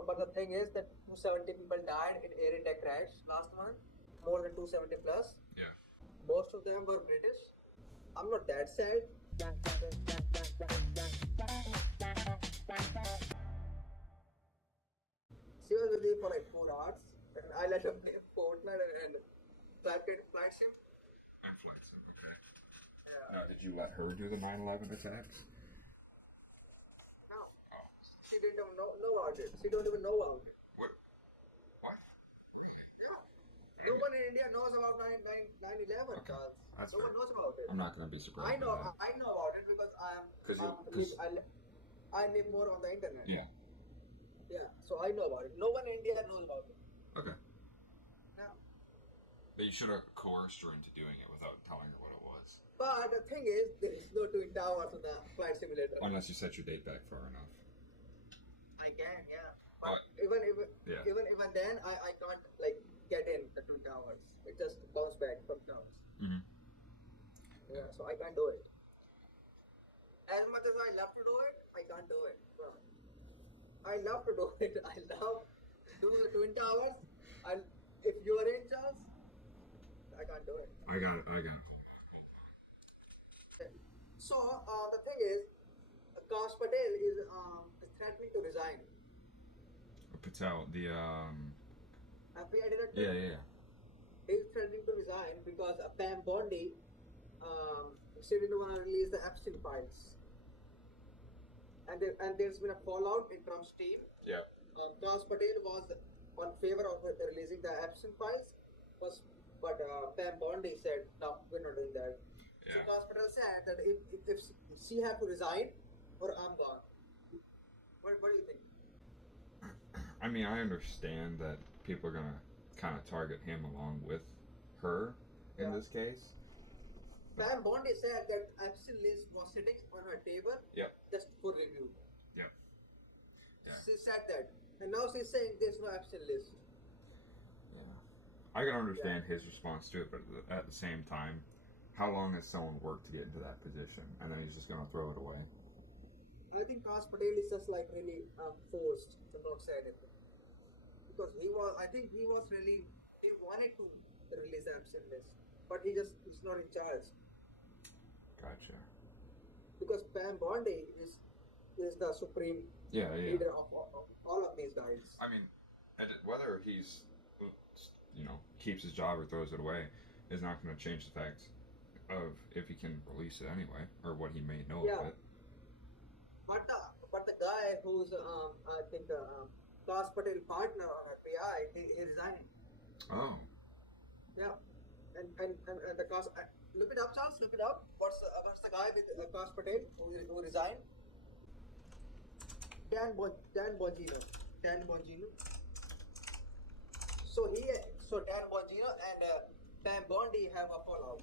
No, but the thing is that 270 people died in air India crash last month. More than 270 plus. Yeah. Most of them were British. I'm not that sad. She was with me for like 4 hours, and I let her play Fortnite and flight sim. And flights, okay. Now, did you let her do the 9/11 attacks? No, Oh. she didn't even know about it. She don't even know about it. What? What? Yeah. No one in India knows about 9/11, Okay. Charles. That's No fair. one knows about it. I'm not going to be surprised. I know about it because I live more on the internet. Yeah. Yeah, so I know about it. No one in India knows about it. Okay. Yeah. But you should have coerced her into doing it without telling her what it was. But the thing is, there is no Twin Towers on the flight simulator. Unless you set your date back far enough. I can, yeah. But even then, I can't like get in the Twin Towers. It just bounce back from towers. Mm-hmm. Yeah, so I can't do it. As much as I love to do it, I can't do it. No. I love to do it. I love doing the Twin Towers. If you are in, Charles, I can't do it. I got it. So the thing is, Akash Patel is threatening to resign. Patel, the FBI director. Yeah. He's threatening to resign because Pam Bondi, she didn't want to release the Epstein files. And there's been a fallout in Trump's team. Yeah. Akash Patel was on favor of releasing the Epstein files, but Pam Bondi said, no, we're not doing that. Yeah. So Akash Patel said that if she had to resign, or I'm gone. What do you think? I mean, I understand that people are going to kind of target him along with her in this case. Pam Bondi said that Epstein list was sitting on her table just for review. Yeah. She said that. And now she's saying there's no Epstein list. Yeah. I can understand his response to it, but at the same time, how long has someone worked to get into that position? And then he's just going to throw it away? I think Akash Patel is just like really forced to not say anything. Because he wanted to release the Epstein list. But he's not in charge. Gotcha. Because Pam Bondi is the supreme leader of all of these guys. I mean, whether he's, keeps his job or throws it away is not going to change the fact of if he can release it anyway, or what he may know of it. But the guy who's I think Akash Patel partner on FBI, he resigned. Oh. Yeah. And the Akash, look it up, Charles. Look it up. What's the guy with Akash Patel who resigned? Dan Bongino. So Dan Bongino and Pam Bondi have a fallout.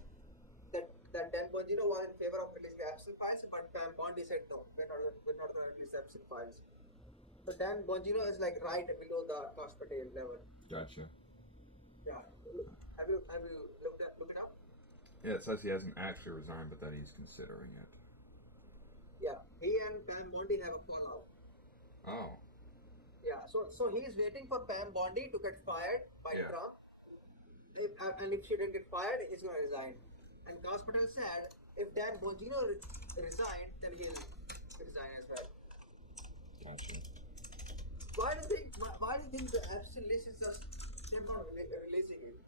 That Dan Bongino was in favor of releasing Epstein files, but Pam Bondi said no, we're not going to release Epstein files. So Dan Bongino is like right below the Akash Patel level. Gotcha. Yeah. Have you looked it up? Yeah, it says he hasn't actually resigned, but that he's considering it. Yeah, he and Pam Bondi have a fallout. Oh. Yeah, so he is waiting for Pam Bondi to get fired by Trump. And if she didn't get fired, he's going to resign. And Akash Patel said, if Dan Bongino resigned, then he'll resign as well. Gotcha. Why do you think the Epstein list is just they're not releasing it?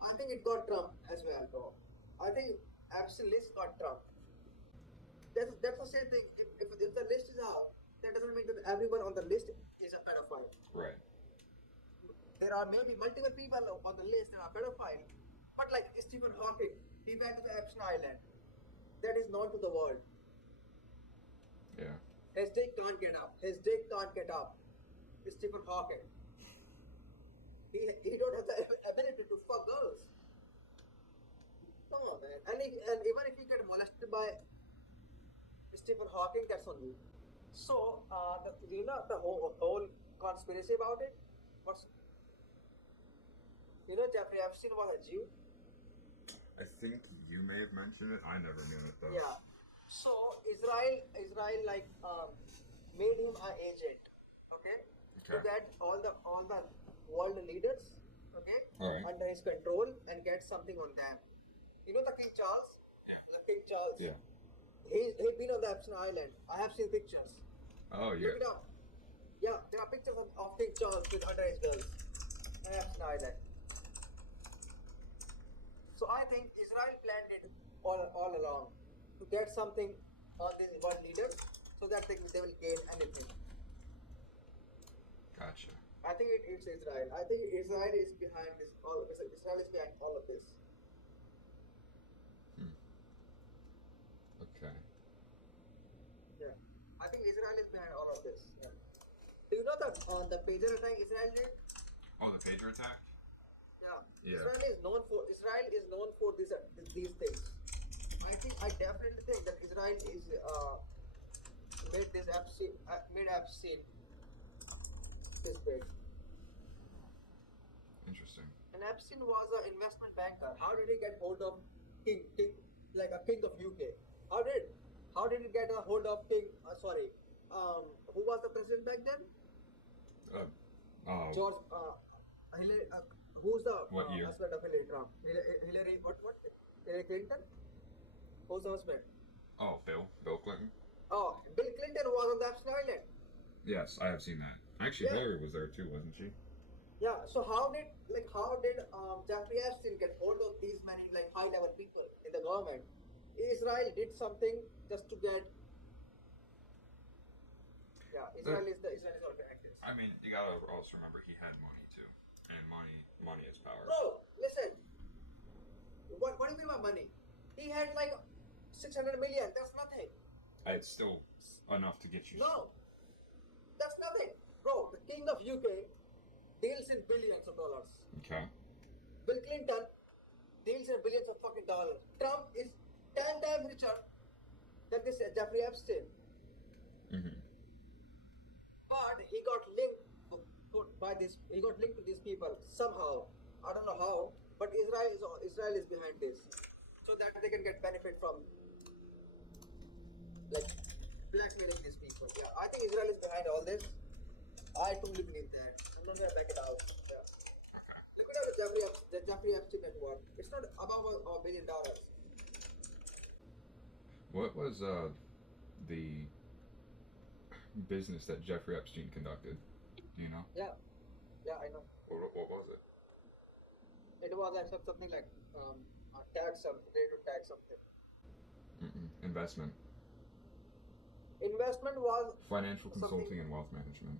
I think it got Trump as well, bro. I think Epstein list got Trump. That's the same thing. If the list is out, that doesn't mean that everyone on the list is a pedophile. Right. There are maybe multiple people on the list that are pedophile, but like Stephen Hawking, he went to the Epstein Island. That is known to the world. Yeah. His dick can't get up. Stephen Hawking. He don't have the ability to fuck girls. Come on, man. And even if you get molested by Stephen Hawking, that's on you. So, the whole conspiracy about it? Jeffrey Epstein was a Jew? I think you may have mentioned it. I never knew it though. Yeah. So Israel made him an agent. Okay. to get all the world leaders, okay, under his control and get something on them. You know the King Charles? Yeah. The King Charles. Yeah. He's been on the Epstein Island. I have seen pictures. Oh, yeah. Look it up. Yeah, there are pictures of King Charles with underage girls on Epstein Island. So I think Israel planned it all along to get something on these world leaders so that they will gain anything. Gotcha. I think it's Israel. I think Israel is behind this. Israel is behind all of this. Okay. Yeah, I think Israel is behind all of this. Yeah. Do you know that on the pager attack Israel did? Oh, the pager attack? Yeah. Israel is known for these things. I definitely think that Israel is made Epstein this big. Interesting. And Epstein was an investment banker. How did he get hold of king like a king of UK? How did he get a hold of who was the president back then? George Hillary. Who's the what year? husband of Hillary Trump? Hillary Hillary Clinton? Who's the husband? Oh, Bill Clinton. Oh, Bill Clinton was on the Epstein Island. Yes, I have seen that. Actually, Hillary was there too, wasn't she? Yeah. So how did Jeffrey Epstein get hold of these many high level people in the government? Israel did something just to get. Yeah, Israel is all behind this. I mean, you gotta also remember he had money too, and money is power. Bro, listen. What do you mean by money? He had 600 million. That's nothing. It's still enough to get you. No, that's nothing, bro. The king of UK deals in billions of dollars. Okay. Bill Clinton deals in billions of fucking dollars. Trump is 10 times richer than this Jeffrey Epstein. Mm-hmm. But he got linked He got linked to these people somehow. I don't know how, but Israel is behind this, so that they can get benefit from blackmailing these people. Yeah, I think Israel is behind all this. I totally believe that. I'm not gonna back it out. Yeah. Look at the Jeffrey Epstein network. It's not above $1 billion. What was the business that Jeffrey Epstein conducted? Do you know? Yeah, I know. What was it? It was something like a tax, related tax something. Investment. Investment was Financial consulting and wealth management.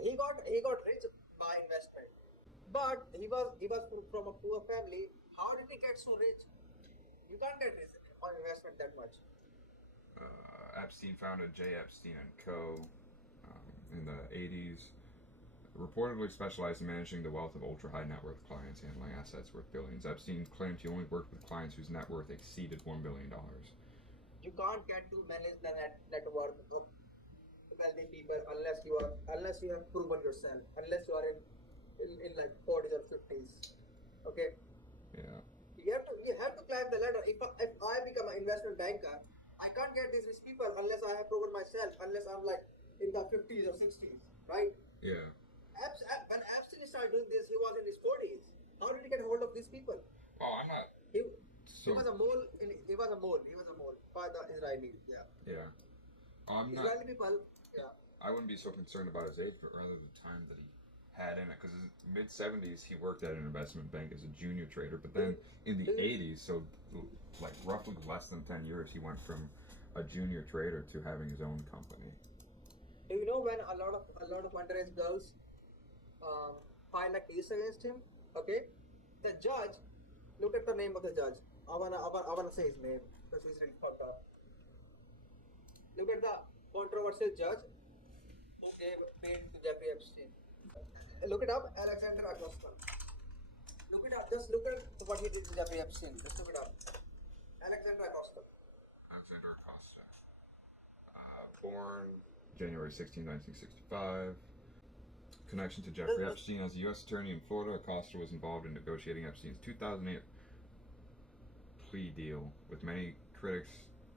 He got rich by investment, but he was from a poor family. How did he get so rich? You can't get rich on investment that much. Epstein founded J. Epstein and Co. In the 80s. Reportedly specialized in managing the wealth of ultra-high net worth clients, handling assets worth billions. Epstein claimed he only worked with clients whose net worth exceeded $1 billion. You can't get to manage the net worth of wealthy people unless you have proven yourself, unless you are in 40s or 50s. Okay. Yeah. You have to climb the ladder. If I become an investment banker, I can't get these rich people unless I have proven myself, unless I'm in the 50s or 60s, right? Yeah. When Epstein started doing this, he was in his 40s. How did he get hold of these people? Oh, I'm not. He was a mole. He was a mole by the Israelis. Yeah. Yeah. I'm not. Israeli people. Yeah. I wouldn't be so concerned about his age, but rather the time that he had in it. Because in his mid-70s, he worked at an investment bank as a junior trader. But then in the 80s, so roughly less than 10 years, he went from a junior trader to having his own company. Do you know when a lot of underage girls filed a case against him? Okay, the judge. Look at the name of the judge. I wanna say his name because he's really fucked up. Look at the controversial judge who gave pain to Jeffrey Epstein. Look it up, Alexander Acosta. Look it up. Just look at what he did to Jeffrey Epstein. Just look it up. Alexander Acosta. Born January 16, 1965. Connection to Jeffrey Epstein. As a U.S. attorney in Florida, Acosta was involved in negotiating Epstein's 2008 plea deal, with many critics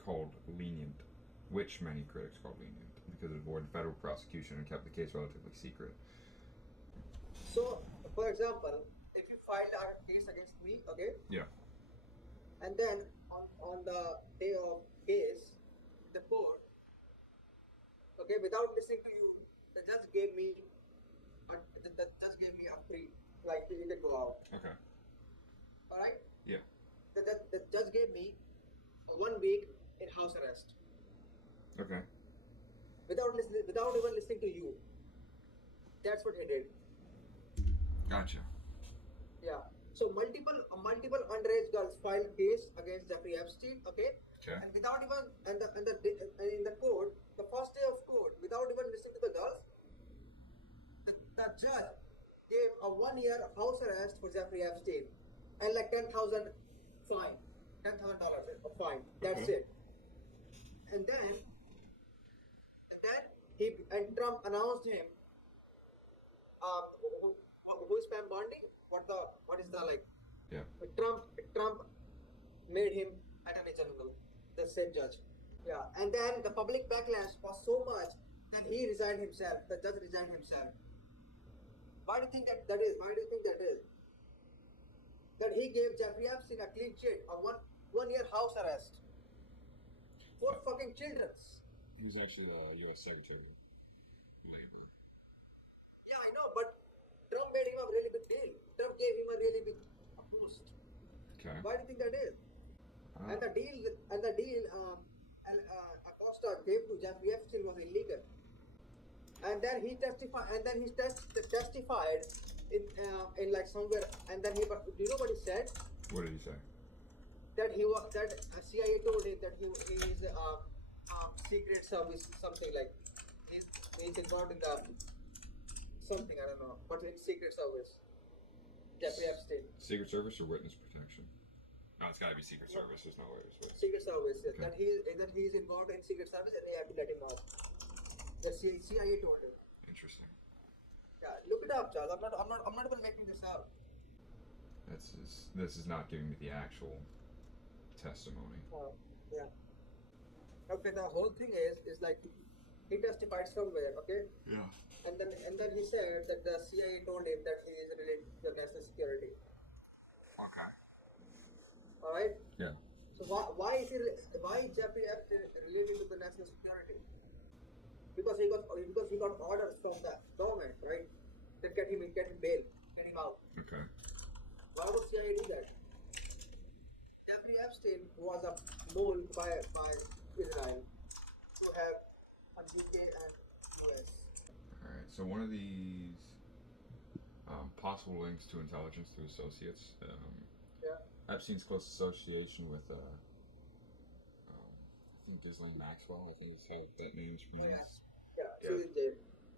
called lenient, because because it avoided federal prosecution and kept the case relatively secret. So, for example, if you filed a case against me, okay, Yeah. and then on the day of case, the court, okay, without listening to you, the judge gave me the judge gave me a free, like you can go out. Okay. All right. Yeah. The judge gave me 1 week in house arrest Okay. without even listening to you. That's what he did. Gotcha. Yeah. So multiple underage girls filed case against Jeffrey Epstein. Okay. Okay. And without even in the court, the first day of court, without even listening to the girls, the judge gave a 1 year house arrest for Jeffrey Epstein and like $10,000 fine, $10,000 fine. That's it. And then Trump announced him. Who is Pam Bondi? What is the like? Yeah. Trump made him attorney general, the same judge. Yeah, and then the public backlash was so much that he resigned himself. The judge resigned himself. Why do you think that is? Why do you think that is? That he gave Jeffrey Epstein a clean sheet, a 1 year house arrest for fucking childrens. He was actually a U.S. Secretary. Yeah, I know, but Trump made him a really big deal. Trump gave him a really big boost. Okay. Why do you think that is? And the deal Acosta gave to Jeffrey Epstein was illegal. And then he testified. Testified in like somewhere. And then do you know what he said? What did he say? That CIA told him that he is secret service, something like he's involved in the something, I don't know, but in secret service. Jeffrey Epstein. Secret Service or witness protection? No, it's got to be Secret Service. There's no way. Secret Service. Okay. That he's involved in secret service, and they have to let him out. The CIA told him. Interesting. Yeah, look it up, Charles. I'm not even making this out. This is not giving me the actual testimony. Yeah. Okay, the whole thing is like he testified somewhere, okay? Yeah. And then he said that the CIA told him that he is related to national security. Okay. All right. Yeah. So why is Jeffrey Epstein related to the national security? Because he got orders from the government, right? To get him bail, get him out. Okay. Why would CIA do that? Jeffrey Epstein was a mole by Israel to have on UK and US. Alright, so one of these possible links to intelligence through associates, Yeah. Epstein's close association with, I think Ghislaine Maxwell, I think is how that name's pronounced. Yeah. She's in jail.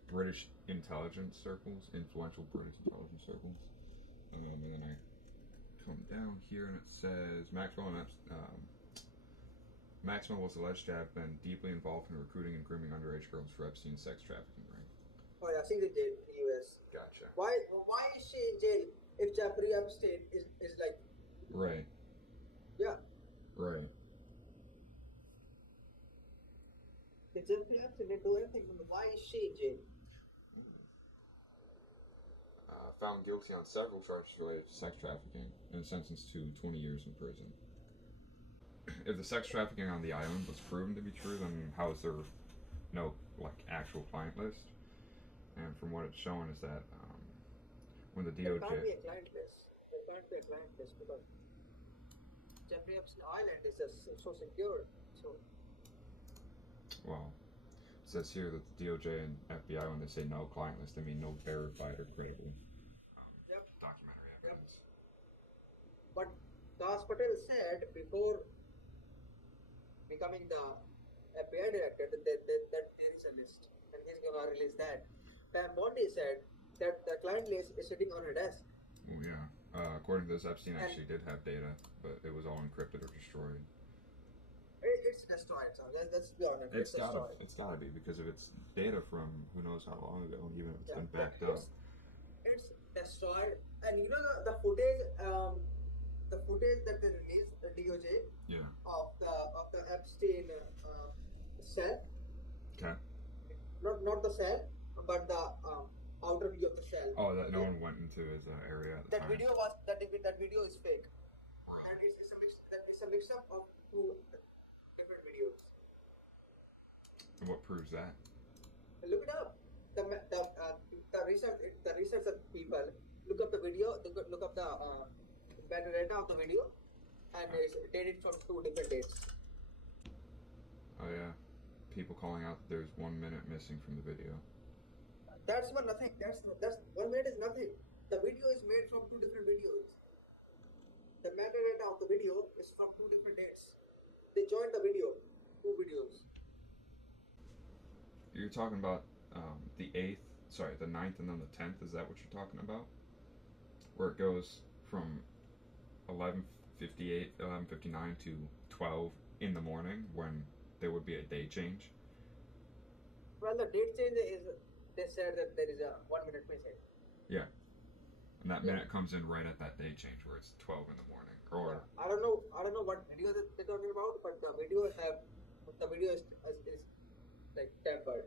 British intelligence circles, influential British intelligence circles. And then I come down here and it says Maxwell was alleged to have been deeply involved in recruiting and grooming underage girls for Epstein's sex trafficking ring. Oh yeah, she's in jail in the US. Gotcha. Why is she in jail if Jeffrey Epstein is like? Right. Yeah. Right. If Jeffrey Epstein didn't do anything, why is she in jail? Found guilty on several charges related to sex trafficking and sentenced to 20 years in prison. If the sex trafficking on the island was proven to be true, then how is there no actual client list? And from what it's showing is that when the DOJ... There can't be a client list. There can't be a client list because Jeffrey Epstein Island is just so secure. So. Well, it says here that the DOJ and FBI, when they say no client list, they mean no verified or credible documentary evidence. But Das Patel said before becoming the FBI director that there is a list and he's gonna release that. Pam Bondi said that the client list is sitting on her desk. Oh yeah. According to this, Epstein actually did have data, but it was all encrypted or destroyed. It's destroyed, so let's be honest. It's gotta be, because if it's data from who knows how long ago, and even if it's been backed up. It's destroyed, and you know the footage that they released, the DOJ, of the Epstein cell. Okay. not the cell, but the outer view of the cell. Oh, that no Okay, one went into his area at the that time. video was that video is fake. Really? That is it's a mix up of two different videos. And what proves that? Look it up. The research that people look up the video, look up the metadata of the video, and it's dated from two different dates. Oh yeah, people calling out that there's 1 minute missing from the video. That's not nothing. That's 1 minute is nothing. The video is made from two different videos. The metadata of the video is from two different dates. They joined the video, two videos. You're talking about the 8th, sorry, the 9th and then the 10th. Is that what you're talking about? Where it goes from 11:58, 11:59 to 12 in the morning when there would be a day change. Well, the date change is they said that there is a 1 minute missing. Yeah, and that minute comes in right at that day change where it's 12 in the morning. Or I don't know what video they're talking about, but the video is like tempered.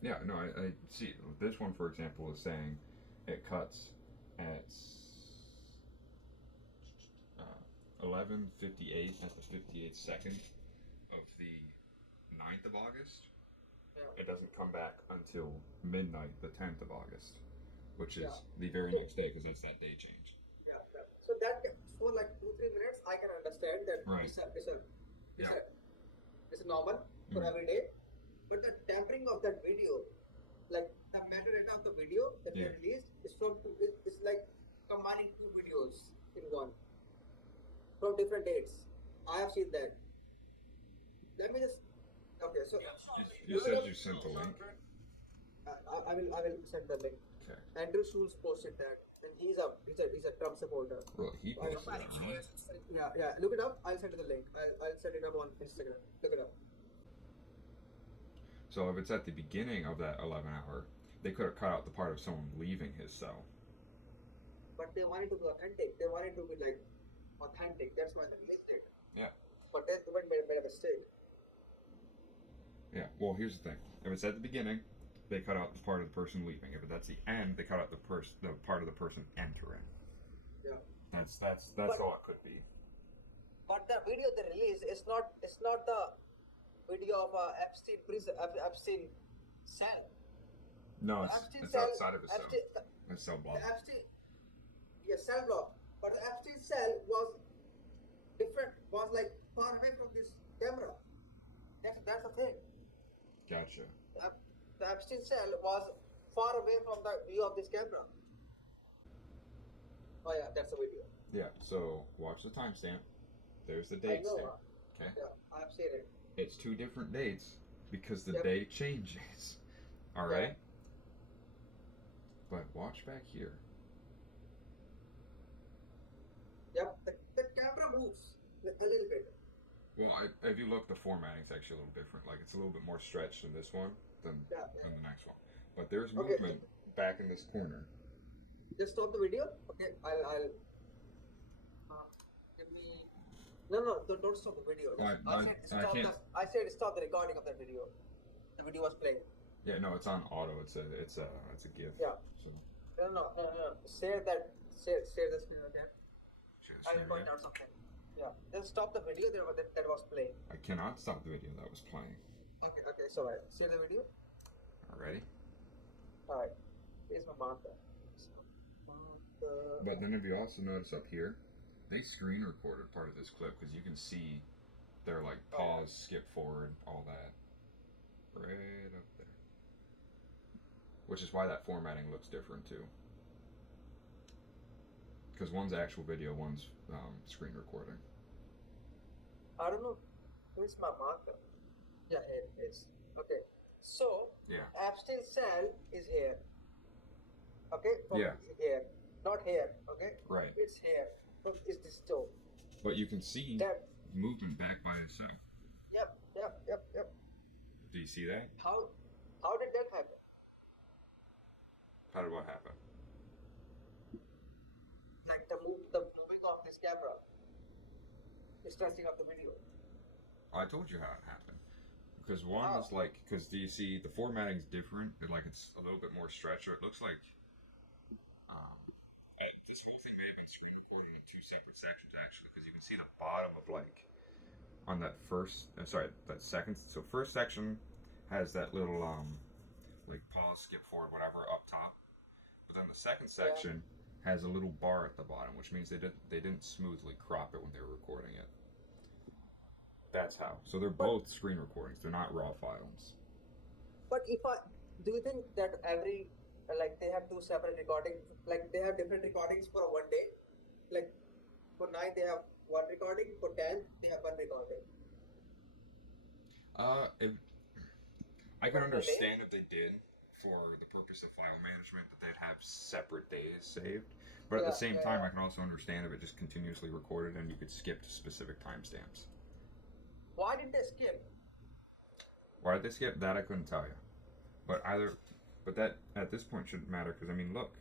yeah, no, I see. This one, for example, is saying it cuts at 11:58 at the 58th second of the 9th of August. Yeah. It doesn't come back until midnight, the 10th of August, which is Yeah. the very next day because that's that day change. Yeah. So that for like 2-3 minutes, I can understand that Right. it's a normal for every day. But the tampering of that video, like the metadata of the video that they released, is it's like combining two videos in one from different dates. I have seen that. Let me just. Okay, so You said you sent the link. I will send the link. Okay. Andrew Schulz posted that, and he's a Trump supporter. Well, he posted it, right? Yeah. Look it up. I'll send you the link. I'll set it up on Instagram. Look it up. So if it's at the beginning of that 11 hour, they could have cut out the part of someone leaving his cell. But they wanted to be authentic. They wanted to be like authentic. That's why they released it. Yeah. But then they made a mistake. Yeah. Well, here's the thing. If it's at the beginning, they cut out the part of the person leaving. If that's the end, they cut out the part of the person entering. Yeah. That's all it could be. But the video they released is not the video of Epstein cell. No, The Epstein it's cell, outside of his cell. His cell block. The Epstein, cell block. But the Epstein cell was different. Was like far away from this camera. That's the thing. Gotcha. The Epstein cell was far away from the view of this camera. Oh yeah, that's the video. Yeah. So watch the timestamp. There's the date stamp. Okay. Yeah, I've seen it. It's two different dates because the Yep. day changes. All right. But watch back here. Yep, the camera moves a little bit. Well, if you look, the formatting's actually a little different. Like it's a little bit more stretched in this one than the next one. But there's movement back in this corner. Just stop the video. Okay, I'll give me. No, don't stop the video. I said stop the recording of that video. The video was playing. Yeah, no, it's on auto. It's a GIF. Yeah. So No. Share the screen again. share I'll point out something. Yeah. Just stop the video that was playing. I cannot stop the video that was playing. Okay, so alright. Share the video. Alrighty. Alright. Here's my marker. But then if you also notice up here, they screen recorded part of this clip because you can see their like pause, skip forward, all that. Right up there. Which is why that formatting looks different too. Because one's actual video, one's screen recording. I don't know. Where's my marker? Yeah, here it is. Okay. So, Epstein cell is here. Okay? Here. Not here. Okay? Right. It's here. It's this toe. But you can see movement back by itself. Yep. Do you see that? How did that happen? How did what happen? Like the moving of this camera is stretching up the video. I told you how it happened. because one is like, because do you see the formatting's different? Like it's a little bit more stretched. It looks like this whole thing may have been screen recorded in two separate sections actually, because you can see the bottom of like on that first, that second. So first section has that little like pause, skip forward, whatever up top. But then the second section has a little bar at the bottom, which means they didn't smoothly crop it when they were recording it. That's how. So they're both screen recordings. They're not raw files. But do you think that every like they have two separate recordings, like they have different recordings for one day, like for 9 they have one recording, for 10 they have one recording. If I can understand if they did for the purpose of file management that they'd have separate days saved, but at the same time, I can also understand if it just continuously recorded and you could skip to specific timestamps. Why did they skip? Why did they skip? That I couldn't tell you. But that at this point shouldn't matter because I mean, look,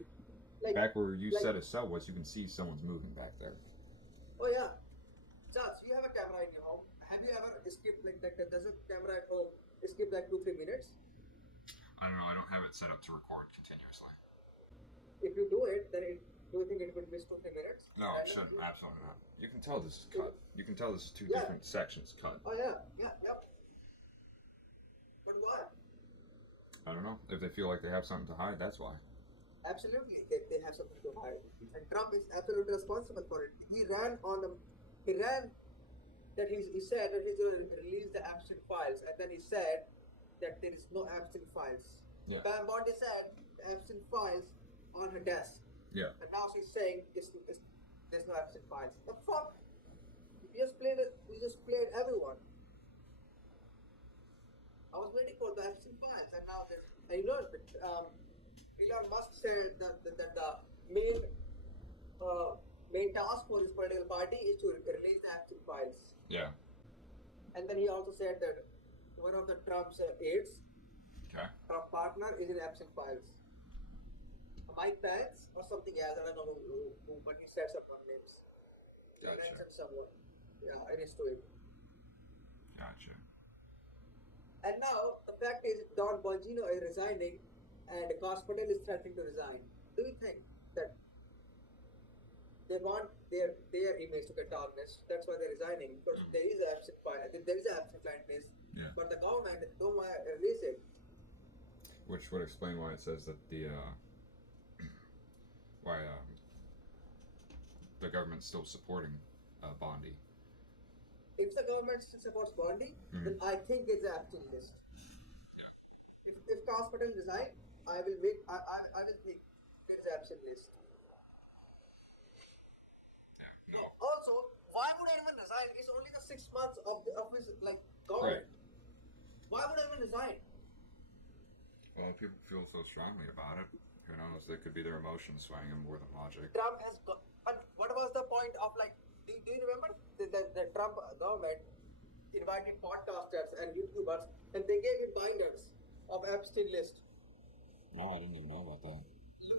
back where you said a cell was, you can see someone's moving back there. Oh yeah, Charles, you have a camera in your home. Have you ever skipped like that? Does a camera at home skip like 2-3 minutes? I don't know. I don't have it set up to record continuously. If you do it, then do you think it would miss 2-3 minutes? No, it shouldn't. Absolutely not. You can tell this is cut. You can tell this is two different sections cut. Oh yeah. But why? I don't know. If they feel like they have something to hide, that's why. Absolutely, they have something to hide, and Trump is absolutely responsible for it. He ran that he said that he's going to release the Epstein files, and then he said that there is no Epstein files. Yeah. Pam Bondi said the Epstein files on her desk. Yeah. And now she's saying there's no Epstein files. The fuck? You just played everyone. I was waiting for the Epstein files, and now there's. And you know, Elon Musk said that the main task for his political party is to release the Epstein files. Yeah. And then he also said that one of the Trump's aides, Trump partner, is in Epstein files. Mike Pence or something else, I don't know who but he said some names. Gotcha. He mentioned someone. Yeah, in his tweet. Gotcha. And now the fact is Don Bongino is resigning and Akash Patel is threatening to resign. Do you think that they want their image to get tarnished? That's why they're resigning, because there is an absent file. There is an absent client list, but the government don't want to release it. Which would explain why it says that the government's still supporting Bondi. If the government still supports Bondi, then I think it's an absent list. Yeah. If Akash Patel resign, I will think there's an absent list. No. Also, why would anyone resign? It's only the 6 months of his government. Right. Why would anyone resign? Well, people feel so strongly about it. Who knows? They could be their emotions swaying them more than logic. Trump has got. But what was the point of do you remember the Trump government invited podcasters and YouTubers and they gave him binders of Epstein list? No, I didn't even know about that.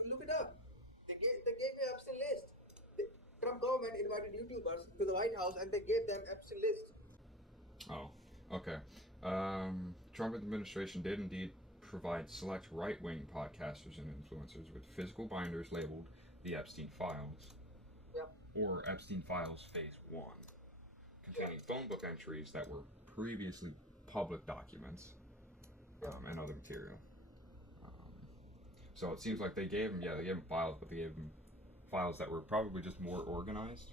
Look it up. They gave me Epstein list. The Trump government invited YouTubers to the White House and they gave them Epstein list. Oh, okay. Trump administration did indeed provide select right-wing podcasters and influencers with physical binders labeled the Epstein Files, or Epstein Files Phase 1, containing phone book entries that were previously public documents and other material. So it seems like they gave him files, but they gave him files that were probably just more organized,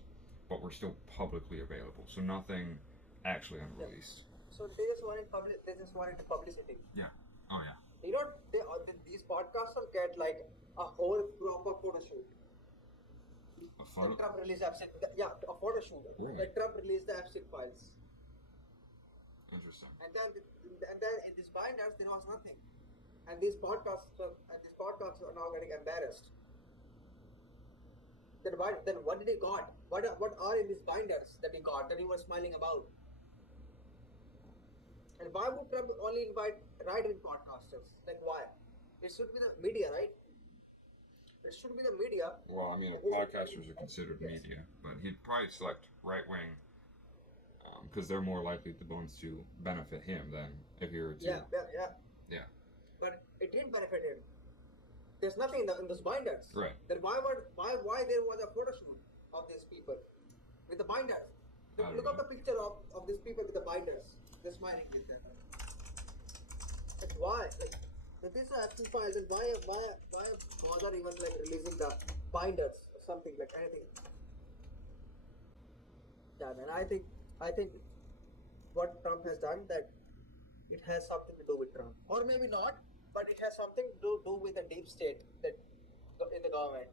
but were still publicly available. So nothing actually unreleased. So they just wanted publicity. Yeah. Oh yeah. You know, these podcasters get a whole proper photo shoot. A photo? Trump released a photo shoot. Really? Trump released the Epstein files. Interesting. And then in these binders there was nothing. And these podcasts are now getting embarrassed. Then what did he got? What are in these binders that he got that he was smiling about? And why would Trump only invite right-wing podcasters? Why? It should be the media, right? It should be the media. Well, I mean, podcasters are considered media, but he'd probably select right-wing because they're more likely the ones to benefit him than if you were to. Yeah. Yeah. But it didn't benefit him. There's nothing in those binders. Right. Then why there was a photo shoot of these people with the binders? Look at the picture of these people with the binders. They're smiling with them. Like why? Like, if this is Epstein files, then why bother even like releasing the binders or something like anything? Yeah, man. I think what Trump has done, that it has something to do with Trump, or maybe not, but it has something to do with the deep state that in the government.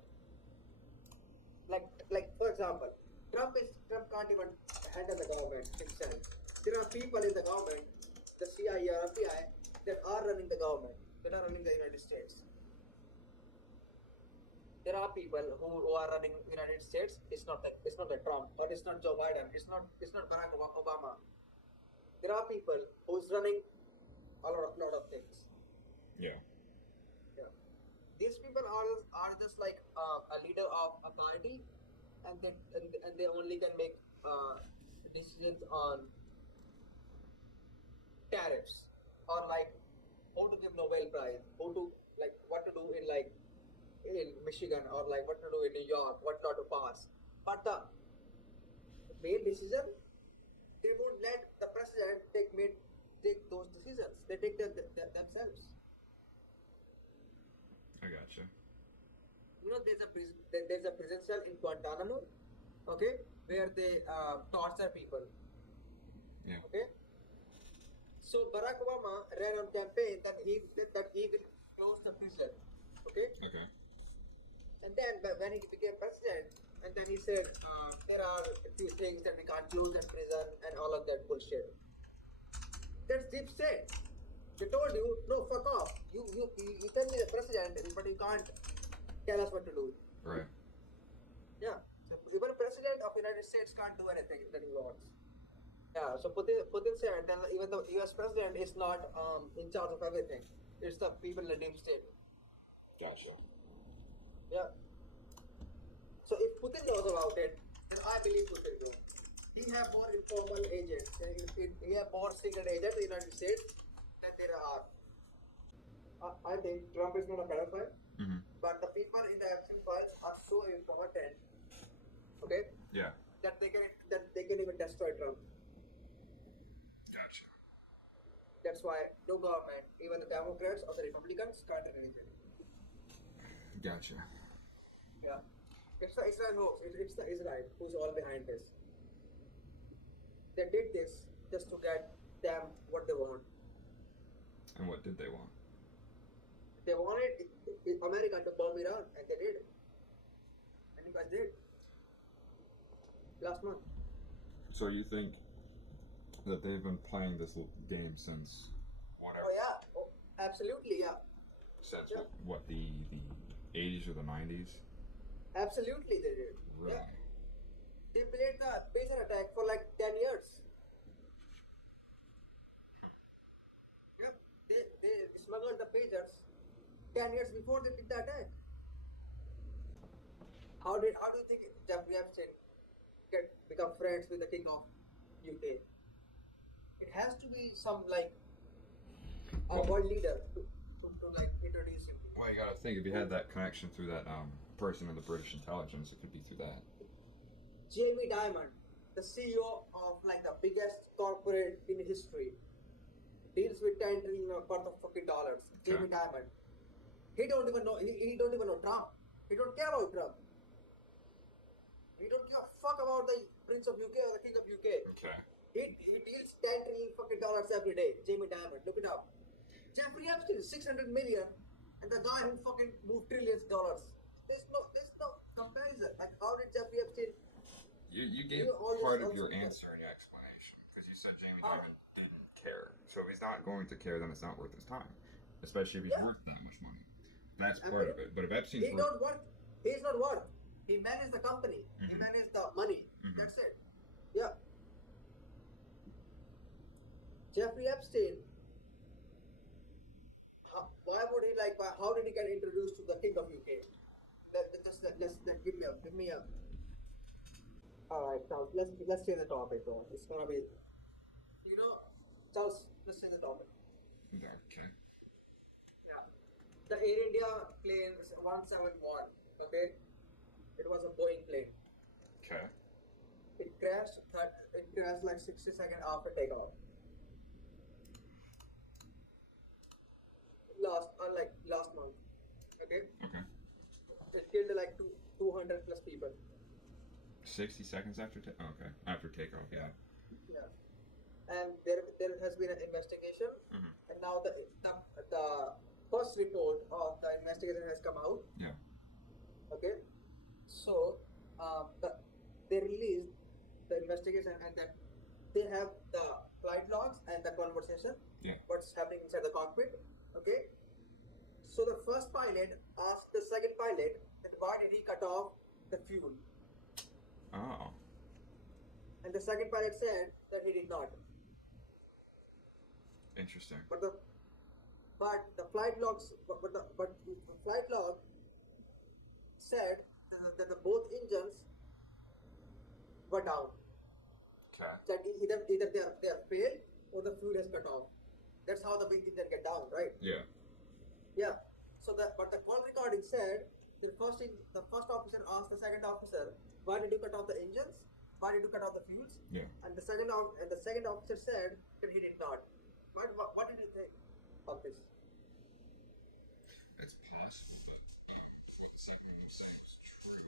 Like for example, Trump can't even handle the government himself. There are people in the government, the CIA or FBI, that are running the government, that are running the United States. There are people who are running United States. It's not like Trump, or it's not Joe Biden. It's not Barack Obama. There are people who's running a lot of things. Yeah. Yeah. These people are just like a leader of a party, and they only can make decisions on tariffs, or like how to give Nobel Prize, how to like what to do in Michigan, or like what to do in New York, what not to pass. But the main decision, they won't let the president take those decisions. They take them themselves. I gotcha. You know, there's a prison cell in Guantanamo, okay, where they torture people. Yeah. Okay. So Barack Obama ran on campaign that he will close the prison. Okay. Okay. And then when he became president, and then he said there are a few things that we can't close that prison and all of that bullshit. That's deep state. They told you, no, fuck off. You can be the president, but you can't tell us what to do. Right. Yeah. So even the president of the United States can't do anything that he wants. Yeah. So Putin said that even the U.S. president is not in charge of everything. It's the people in the deep state. Gotcha. Yeah. So if Putin knows about it, then I believe Putin knows. He have more informal agents. He have more secret agents in the United States than there are. I think Trump is not a pedophile, but the people in the Epstein files are so important, okay, Yeah. that they can even destroy Trump. Gotcha. That's why no government, even the Democrats or the Republicans, can't do anything. Gotcha. Yeah. It's the Israel hoax. It's the Israel who's all behind this. They did this just to get them what they want. And what did they want? They wanted America to bomb Iran, and they did. And you guys did. Last month. So you think that they've been playing this game since whatever? Oh yeah. Oh, absolutely, yeah. Since Yeah. what, the 80s or the 90s? Absolutely, they did. Really? Yeah. They played the pager attack for like 10 years. Yeah. They smuggled the pagers 10 years before they did the attack. How do you think Jeffrey Epstein become friends with the king of UK? It has to be some like a world leader to like introduce him. Well, you gotta think, if you had that connection through that person in the British intelligence, it could be through that. Jamie Dimon, the CEO of like the biggest corporate in history, deals with $10 trillion worth of fucking dollars. Okay. Jamie Dimon. He don't even know. He don't even know Trump. He don't care about Trump. He don't give a fuck about the Prince of UK or the King of UK. Okay. He deals $10 trillion fucking dollars every day. Jamie Dimon, look it up. Jeffrey Epstein, 600 million, and the guy who fucking moved trillions of dollars. There's no comparison. Like, how did Jeffrey Epstein? You gave part of your answer in your explanation, because you said Jamie Dimon didn't care. So if he's not going to care, then it's not worth his time, especially if he's worth that much money. That's part of it. But if Epstein's He's not worth. He's not worth. He managed the company. He managed the money. That's it. Yeah. Jeffrey Epstein. Why would he like? How did he get introduced to the King of UK? Just give me a. All right, now let's change the topic, bro. It's gonna be Charles, listen to the topic. Okay. Yeah. The Air India plane is 171. Okay. It was a Boeing plane. Okay. It crashed. It crashed like 60 seconds after takeoff. Last month. Okay. Okay. It killed like 200 plus people. 60 seconds after after takeoff. Yeah. Yeah. And there has been an investigation, and now the first report of the investigation has come out. Yeah. Okay, so they released the investigation, and then they have the flight logs and the conversation. Yeah. What's happening inside the cockpit? Okay, so the first pilot asked the second pilot, that why did he cut off the fuel? Oh. And the second pilot said that he did not. Interesting. But the flight logs but the flight log said that the both engines were down. Okay. That either they are failed or the fuel has cut off. That's how the big engine get down, right? Yeah. Yeah. So the call recording said the first officer asked the second officer, why did you cut off the engines? Why did you cut off the fuels? Yeah. And the second officer said that he did not. What did you think of this? It's possible, but what the second one was saying is true.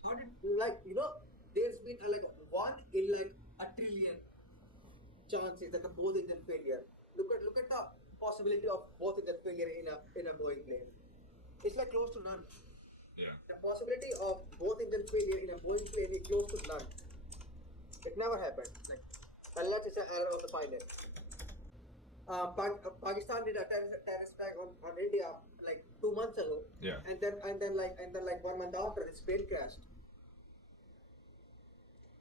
How did there's been like 1 in like a trillion chances that the both engine failure. Look at the possibility of both engine failure in a Boeing plane. It's like close to none. Yeah. The possibility of both engine failure in a Boeing plane is close to none. It never happened. Like, unless it's an error of the pilot. Pakistan did a terrorist attack on India like 2 months ago. Yeah. And then 1 month after, this plane crashed.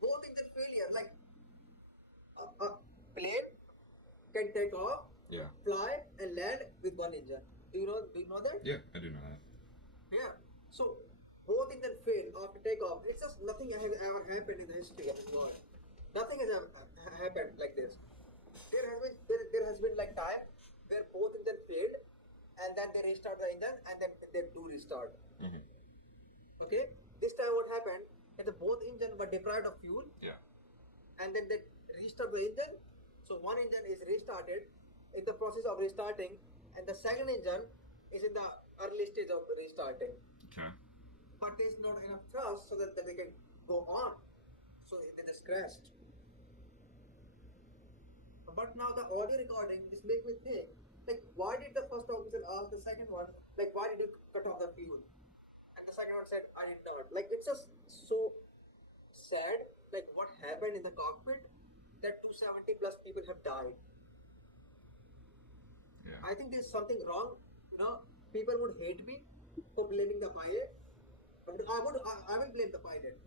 Both engine failure, like a plane can take off, Yeah. fly, and land with one engine. Do you know that? Yeah, I do know that. Yeah. So both engine fail after takeoff. It's just nothing has ever happened in the history of the world. Nothing has ever happened like this. There has been like time where both engine failed, and then they restart the engine, and then they do restart. Mm-hmm. Okay. This time what happened? That the both engine were deprived of fuel. Yeah. And then they restart the engine. So one engine is restarted in the process of restarting, and the second engine is in the early stage of restarting. Okay. But there's not enough thrust so that they can go on. So they just crashed. But now the audio recording just make me think, like, why did the first officer ask the second one, like, why did you cut off the fuel? And the second one said, I did not. Like, it's just so sad, like what happened in the cockpit, that 270 plus people have died. Yeah. I think there's something wrong. People would hate me for blaming the pilot, but I will blame the pilot.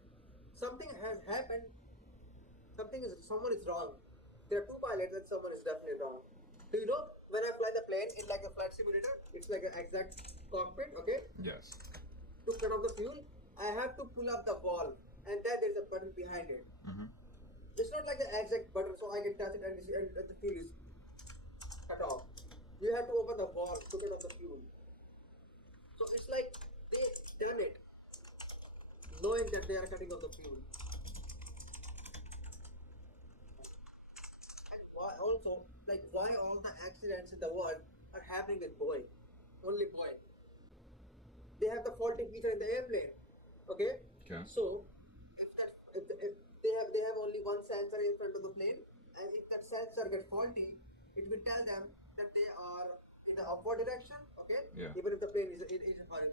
Something has happened. Someone is wrong. There are 2 pilots and someone is definitely wrong. Do you know when I fly the plane in like a flight simulator, it's like an exact cockpit, okay? Yes. To cut off the fuel, I have to pull up the valve, and then there's a button behind it. Mm-hmm. It's not like the exact button, so I can touch it and the fuel is cut off. You have to open the valve to cut off the fuel. So it's like they done it, knowing that they are cutting off the fuel. And why all the accidents in the world are happening with Boeing? Only Boeing. They have the faulty feature in the airplane. Okay. Okay. So if they have only one sensor in front of the plane, and if that sensor gets faulty, it will tell them that they are in the upward direction. Okay. Yeah. Even if the plane is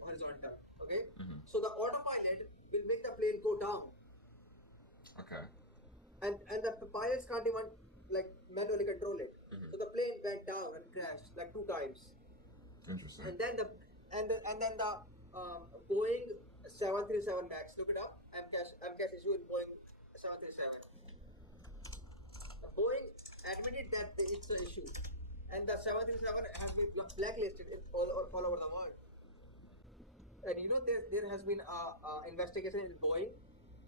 horizontal. Okay. Mm-hmm. So the autopilot will make the plane go down. Okay. And the pilots can't even like manually control it. Mm-hmm. So the plane went down and crashed like 2 times. Interesting. And then the Boeing 737 MAX. Look it up. MCAS issue in Boeing 737. Boeing admitted that it's an issue, and the 737 has been blacklisted all over the world. And there has been a investigation in Boeing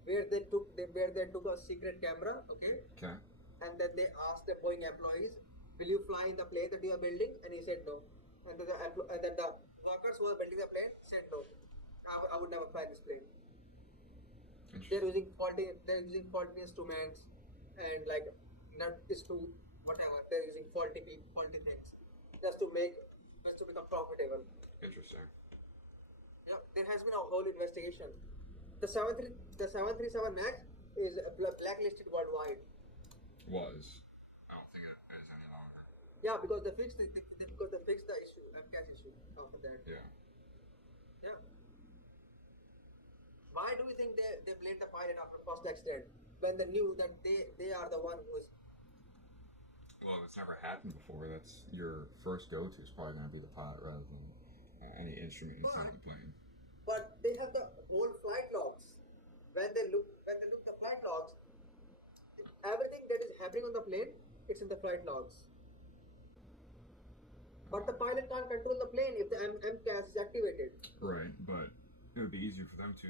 where they took a secret camera, okay, Okay. and then they asked the Boeing employees, "Will you fly in the plane that you are building?" And he said no. And then the workers who are building the plane said no. I would never fly this plane. They're Interesting. using faulty instruments and like not screw whatever. They're using faulty things just to make just to become profitable. Interesting. Yeah, there has been a whole investigation. The 737 Max is blacklisted worldwide. Was. I don't think it is any longer. Yeah, because because they fixed the issue, Afghan issue after that. Yeah. Yeah. Why do you think they blamed the pilot after first accident when they knew that they are the one who is? Well, if it's never happened before, that's your first go-to is probably going to be the pilot rather than any instrument inside the plane. But they have the whole flight logs. When they look the flight logs, everything that is happening on the plane, it's in the flight logs. But the pilot can't control the plane if the MCAS is activated. Right, but it would be easier for them to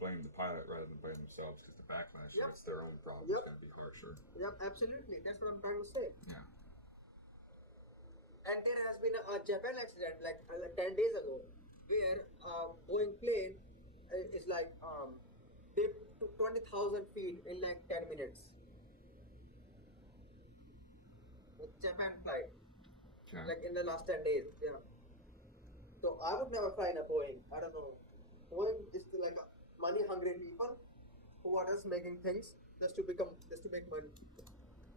blame the pilot rather than blame themselves because the backlash, Yep. if it's their own problem, Yep. is going to be harsher. Yeah, absolutely. That's what I'm trying to say. Yeah. And there has been a Japan accident like 10 days ago where Boeing plane is like dipped to 20,000 feet in like 10 minutes. With Japan flight, Okay. like in the last 10 days. Yeah. So I would never fly in a Boeing. I don't know. Boeing is like a money hungry people who are just making things just to make money.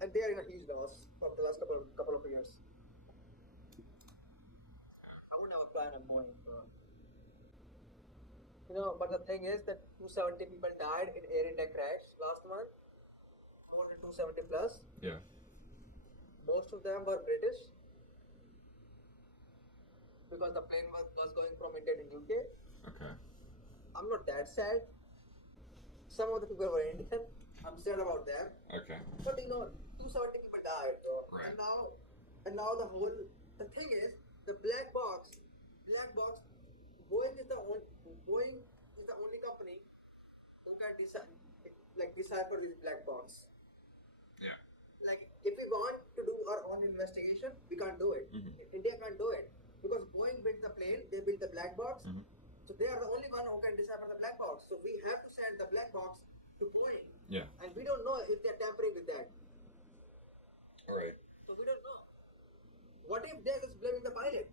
And they are in a huge loss for the last couple of years. I would never fly in a Boeing. But the thing is that 270 people died in Air India crash last month. More than 270 plus. Yeah. Most of them were British because the plane was going from India to UK. Okay. I'm not that sad. Some of the people were Indian. I'm sad about that. Okay. But 270 people died, bro. Right. And now the thing is, the black box, Boeing is the only company who can decipher this black box. Yeah. Like, if we want to do our own investigation, we can't do it. Mhm. India can't do it because Boeing built the plane, they built the black box. Mhm. So they are the only one who can decipher the black box. So we have to send the black box to Boeing. Yeah. And we don't know if they're tampering with that. All right. So we don't know. What if they're just blaming the pilot?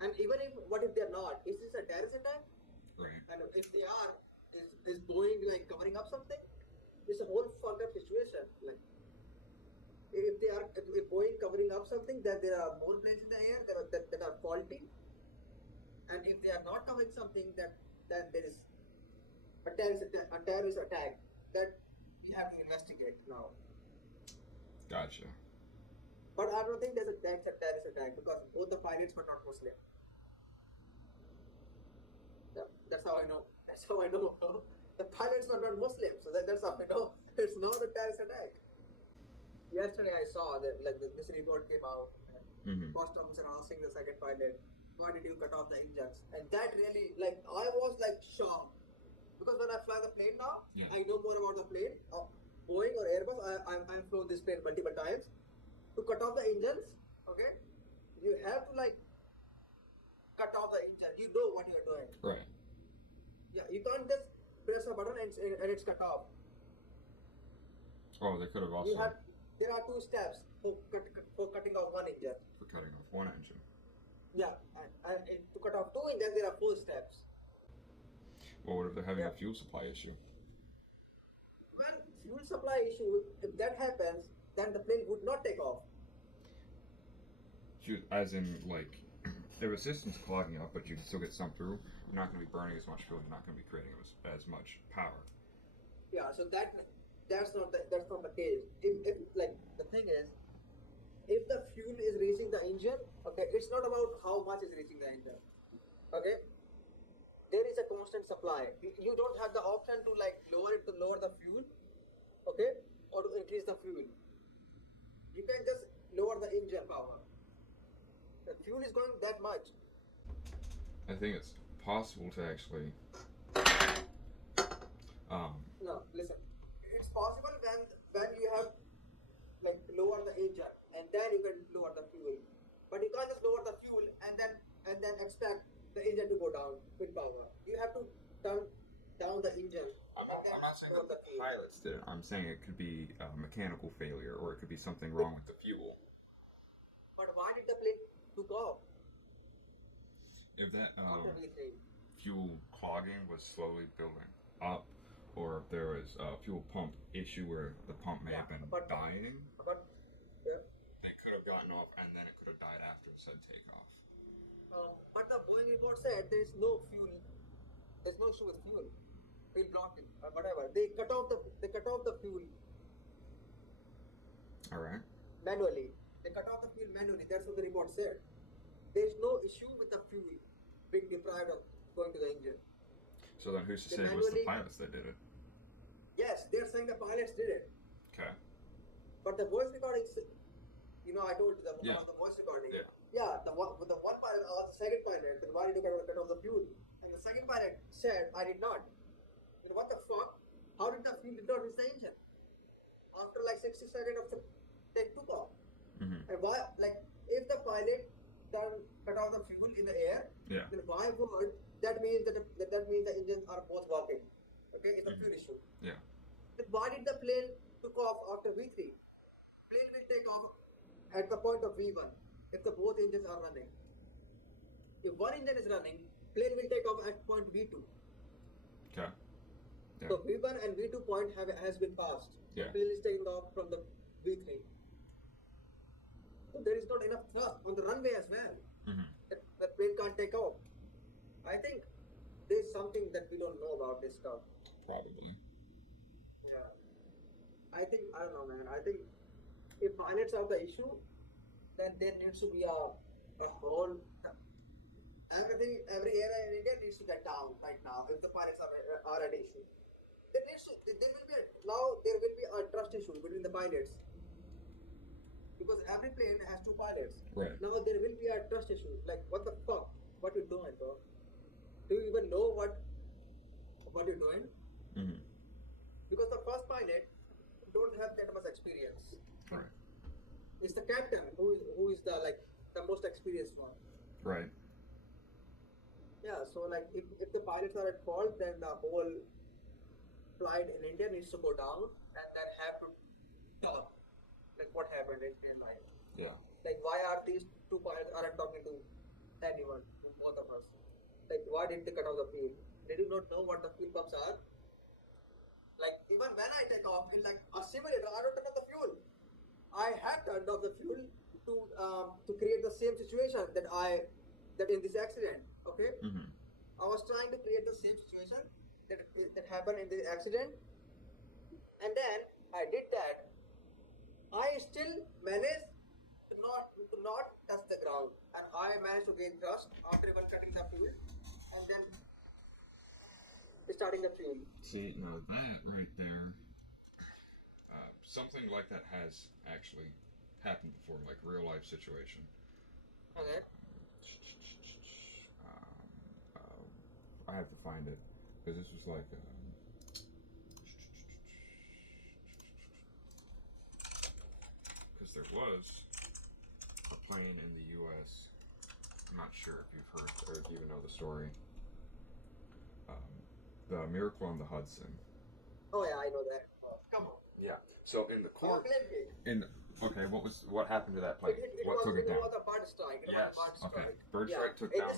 And even what if they're not? Is this a terrorist attack? Right. And if they are, is Boeing like covering up something? It's a whole fucked up situation. Like, if Boeing covering up something, that there are more planes in the air that are faulty, and if they are not covering something, then there is a terrorist attack that we have to investigate now. Gotcha. But I don't think that's a terrorist attack because both the pilots were not Muslim. Yeah, that's how I know. The pilots were not Muslim, so that's how I know it's not a terrorist attack. Yesterday I saw that this report came out. Mhm. First officer asking the second pilot, "Why did you cut off the engines?" And that really, I was shocked because when I fly the plane now, Yeah. I know more about the plane, Boeing or Airbus. I've flown this plane multiple times. To cut off the engines, okay, you have to cut off the engine. You know what you're doing. Right. Yeah, you can't just press a button and it's cut off. Oh, they could have also There are 2 steps for cutting off one engine. for cutting off one engine. Yeah, and to cut off 2 engines, there are 4 steps. Well, what if they're having Yeah. a fuel supply issue? When fuel supply issue, if that happens, then the plane would not take off. As in, if a system's clogging up, but you can still get some through, you're not going to be burning as much fuel. You're not going to be creating as much power. Yeah, so that's not the case. If the thing is, if the fuel is reaching the engine, okay, it's not about how much is reaching the engine. Okay, there is a constant supply. You don't have the option to lower the fuel, okay, or to increase the fuel. You can just lower the engine power. The fuel is going that much. I think it's possible to actually No, listen. It's possible when you have like lower the engine and then you can lower the fuel. But you can't just lower the fuel and then expect the engine to go down with power. You have to turn down the engine and then I'm not saying lower that the the fuel. pilots did it. I'm saying it could be a mechanical failure, or it could be something But, wrong with the fuel. but why did the plane took off If that after V3? fuel clogging was slowly building up, or if there was a fuel pump issue where the pump may Yeah, have been but dying, but yeah. they could have gotten off, and then it could have died after said takeoff. But the Boeing report said there is no fuel. There's no issue with fuel. Fuel blocking or whatever. They cut off the fuel All right. manually. They cut off the fuel manually. That's what the report said. There is no issue with the fuel being deprived of going to the engine. So then, who's to They say it was the manually. pilots that did it? Yes, they're saying the pilots did it. Okay. But the voice recordings, I told you Yeah. the voice recording. Yeah. Yeah, the one pilot asked the second pilot, then why did you cut off the fuel? And the second pilot said, I did not. What the fuck? How did the fuel did not reach the engine? After like 60 seconds of the take took off. Mm-hmm. And why, like, if the pilot cut off the fuel in the air, Yeah. then why would that means that means the engines are both working? Okay, it's a fuel issue. Yeah. Then why did the plane took off after V3? Plane will take off at the point of V1 if the both engines are running. If one engine is running, plane will take off at point V2. Okay. Yeah. So V1 and V2 point has been passed. Yeah. Plane is taking off from the V3. So there is not enough thrust on the runway as well. Mm-hmm. The plane can't take off. I think there's something that we don't know about this stuff. Probably. Yeah. I don't know, man. I think if pilots are the issue, then there needs to be a whole everything, every area in India needs to get down right now. If the pilots are an issue, there will be a trust issue between the pilots because every plane has two pilots. Right. Now there will be a trust issue. Like, what the fuck? What you doing, bro? Do you even know what you're doing? Mm-hmm. Because the first pilot don't have that much experience. Right. It's the captain who is the most experienced one. Right. Yeah, so like if the pilots are at fault, then the whole flight in India needs to go down and then have to talk like what happened in real life. Yeah. Like, why are these two pilots aren't talking to anyone, to both of us? Like, why did they cut off the fuel? They do not know what the fuel pumps are. Like, even when I take off in like a simulator, I don't turn off the fuel. I had turned off the fuel to create the same situation that in this accident. Okay, Mm-hmm. I was trying to create the same situation that happened in this accident, and then I did that. I still managed to not touch the ground, and I managed to gain thrust after even cutting the fuel, and then starting the fuel. See, now that right there, something like that has actually happened before, like real life situation. Okay. I have to find it because this was like. Because there was a plane in the U.S. I'm not sure if you've heard or if you even know the story. The Miracle on the Hudson. Oh yeah, I know that. Come on. Yeah. So in the court, It what happened to that plane? What took it down? was a bird strike. It Yes. was a bird Okay. strike. Bird strike took in down.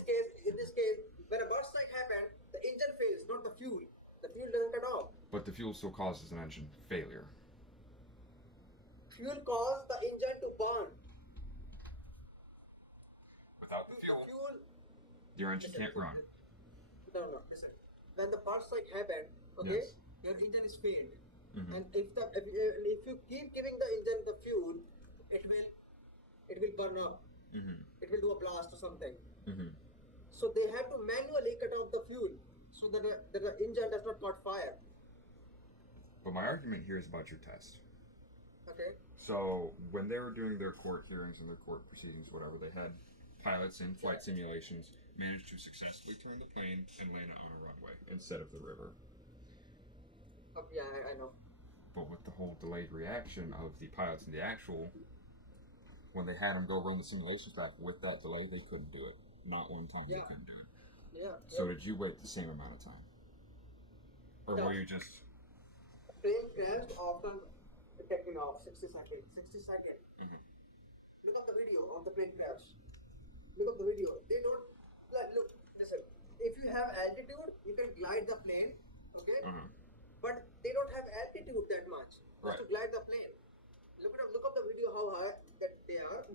In this case, when a bird strike happened, the engine fails, not the fuel. The fuel doesn't cut off. But the fuel still causes an engine failure. Fuel caused the engine to burn. Without the fuel, your engine can't run. No. Listen. When the bird strike happened, okay, Yes. your engine is failed, Mm-hmm. and if you keep giving the engine the fuel, it will burn up. Mm-hmm. It will do a blast or something. Mm-hmm. So they have to manually cut off the fuel so that the engine does not catch fire. But my argument here is about your test. Okay. So when they were doing their court hearings and their court proceedings, whatever, they had pilots in flight simulations managed to successfully turn the plane and land it on a runway instead of the river. Yeah, I know. But with the whole delayed reaction of the pilots in the actual, when they had them go run the simulation stack with that delay, they couldn't do it. Not one time they Yeah, couldn't do it. yeah, So yeah. did you wait the same amount of time, or Yeah. were you just? Plane crashed after taking off 60 seconds. 60 seconds. Mhm. Look up the video of the plane crash. Look up the video. They don't like look. Listen. If you have altitude, you can glide the plane. Okay. Uh-huh. But they don't have altitude that much just Right. to glide the plane. Look up the video how high that they are.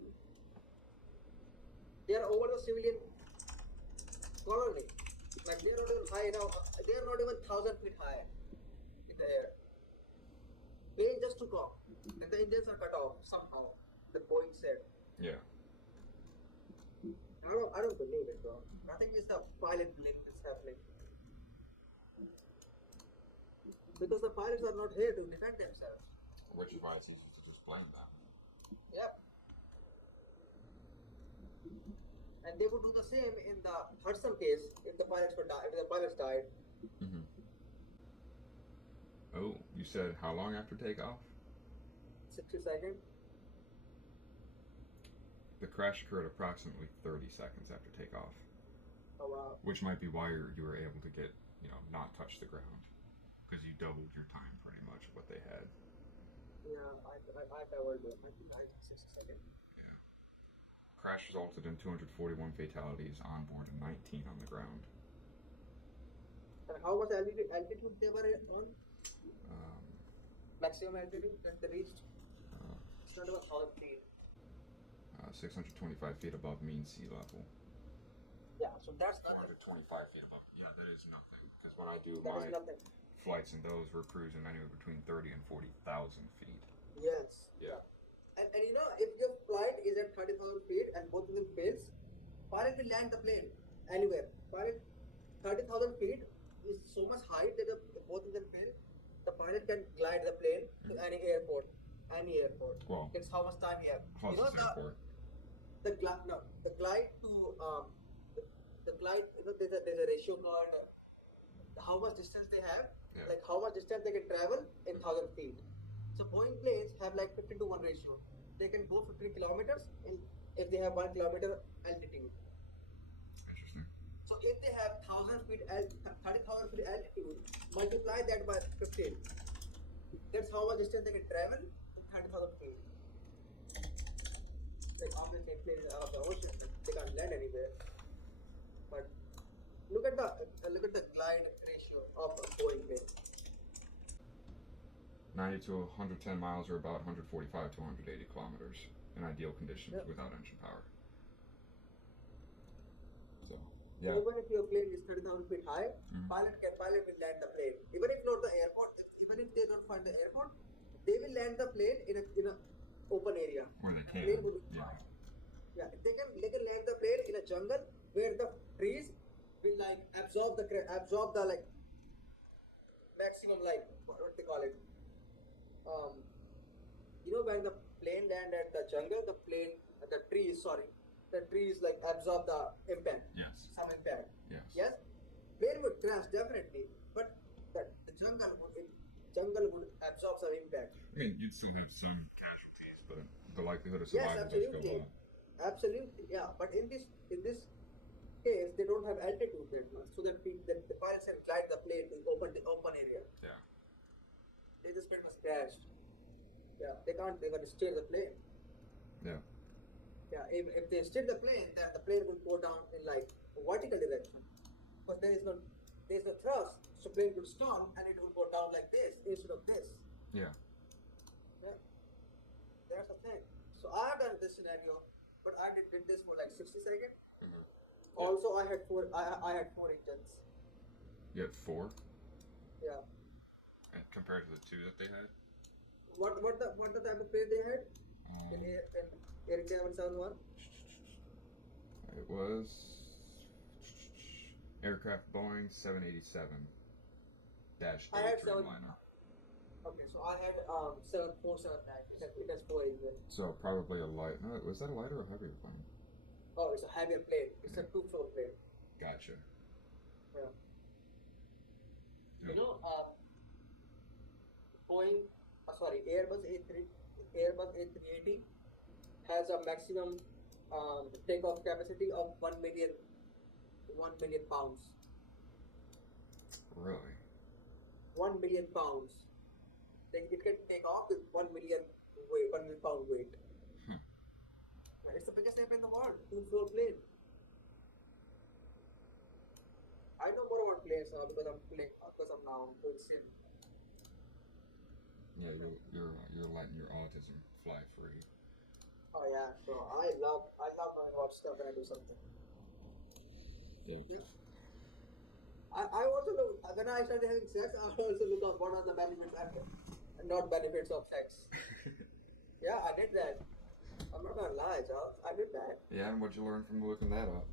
They are over the civilian colony. Like they are not even high now. They are not even 1,000 feet high in the air. Plane just took off, and the engines are cut off somehow. The Boeing said. Yeah. I don't believe it, bro. I think it's the pilot blame that's happening because the pilots are not here to defend themselves. Which is why it's easy to just blame them. Yep. And they would do the same in the Hudson case if the pilots died. Mm-hmm. Oh, you said how long after takeoff? 60 seconds. The crash occurred approximately 30 seconds after takeoff, Oh wow. which might be why you were able to get, not touch the ground, because you doubled your time pretty much what they had. Yeah, I covered it. I think I 60 seconds. Yeah. Crash resulted in 241 fatalities on board and 19 on the ground. And how much altitude they were on? Um, Maximum altitude that they reached? uh, It's not about 1,000 feet. 625 feet above mean sea level. Yeah, so that's nothing. 425 feet above. Yeah, that is nothing. Because when I do That is my nothing. flights in those, we're cruising anywhere between 30 and 40,000 feet. Yes. Yeah. And if your flight is at 30,000 feet and both of them fails, pilot will land the plane anywhere. Pilot 30,000 feet is so much height that both of them fail. The pilot can glide the plane to any airport. Any airport. Well, It's how much time he has. Closest airport. The glide to the glide. There's a ratio called how much distance they have. Yeah. Like how much distance they can travel in 1,000 feet. So Boeing planes have like 15 to 1 ratio. They can go 15 kilometers if they have 1 kilometer altitude. Interesting. So if they have 1,000 feet, 30,000 feet altitude, multiply that by 15. That's how much distance they can travel in 30,000 feet. Like obviously planes out of the ocean, they can't land anywhere. But look at the glide ratio of a Boeing plane. 90 to 110 miles or about 145 to 180 kilometers in ideal conditions without engine power. So, yeah. Even if your plane is 30,000 feet high, pilot will land the plane. Even if not the airport, even if they don't find the airport, they will land the plane in a open area. Where they can. Plane will Yeah. Yeah, they can land the plane in a jungle where the trees will like absorb the like maximum like what they call it. When the plane land at the jungle, the trees like absorb the impact. Yes. Some impact. Yes. Yes, plane would crash definitely, but the jungle would absorb some impact. I mean, you'd still have some casualties, but the likelihood of Yes, survival does go absolutely. up. Absolutely, yeah. But in this case, they don't have altitude that much, so that the pilots can glide the plane to open area. Yeah. They just pretty much crashed. Yeah, they can't steer the plane. Yeah. Yeah, if they steer the plane, then the plane will go down in like vertical direction, but there is no thrust, so plane will stall and it will go down like this instead of this. Yeah. Yeah, that's the thing. So I have done this scenario, but I did this for like 60 seconds. Mm-hmm. Also, I had four engines. You had 4? Yeah. And compared to the 2 that they had? What the type of plane they had in Air 771? It was aircraft Boeing 787 dash I had 8 seven. Dreamliner. Okay, so I had 7479. It has 4 engines. So probably a light. No, was that a lighter or heavier plane? Oh, it's a heavier plane. It's a 2-floor plane. Gotcha. Yeah. Yeah. Boeing, Airbus A380 has a maximum takeoff capacity of 1 million pounds. Really? 1 million pounds. It can take off with 1 million pound weight. Hmm. It's the biggest airplane in the world, two-floor plane. I know more about planes now because I'm now doing sim. Yeah, you're letting your autism fly free. Oh yeah, so I love knowing about stuff when I do something. Yeah. I also look when I started having sex. I also look up what are the benefits and not benefits of sex. Yeah, I did that. I'm not gonna lie, Charles. I did that. Yeah, and what'd you learn from looking that up?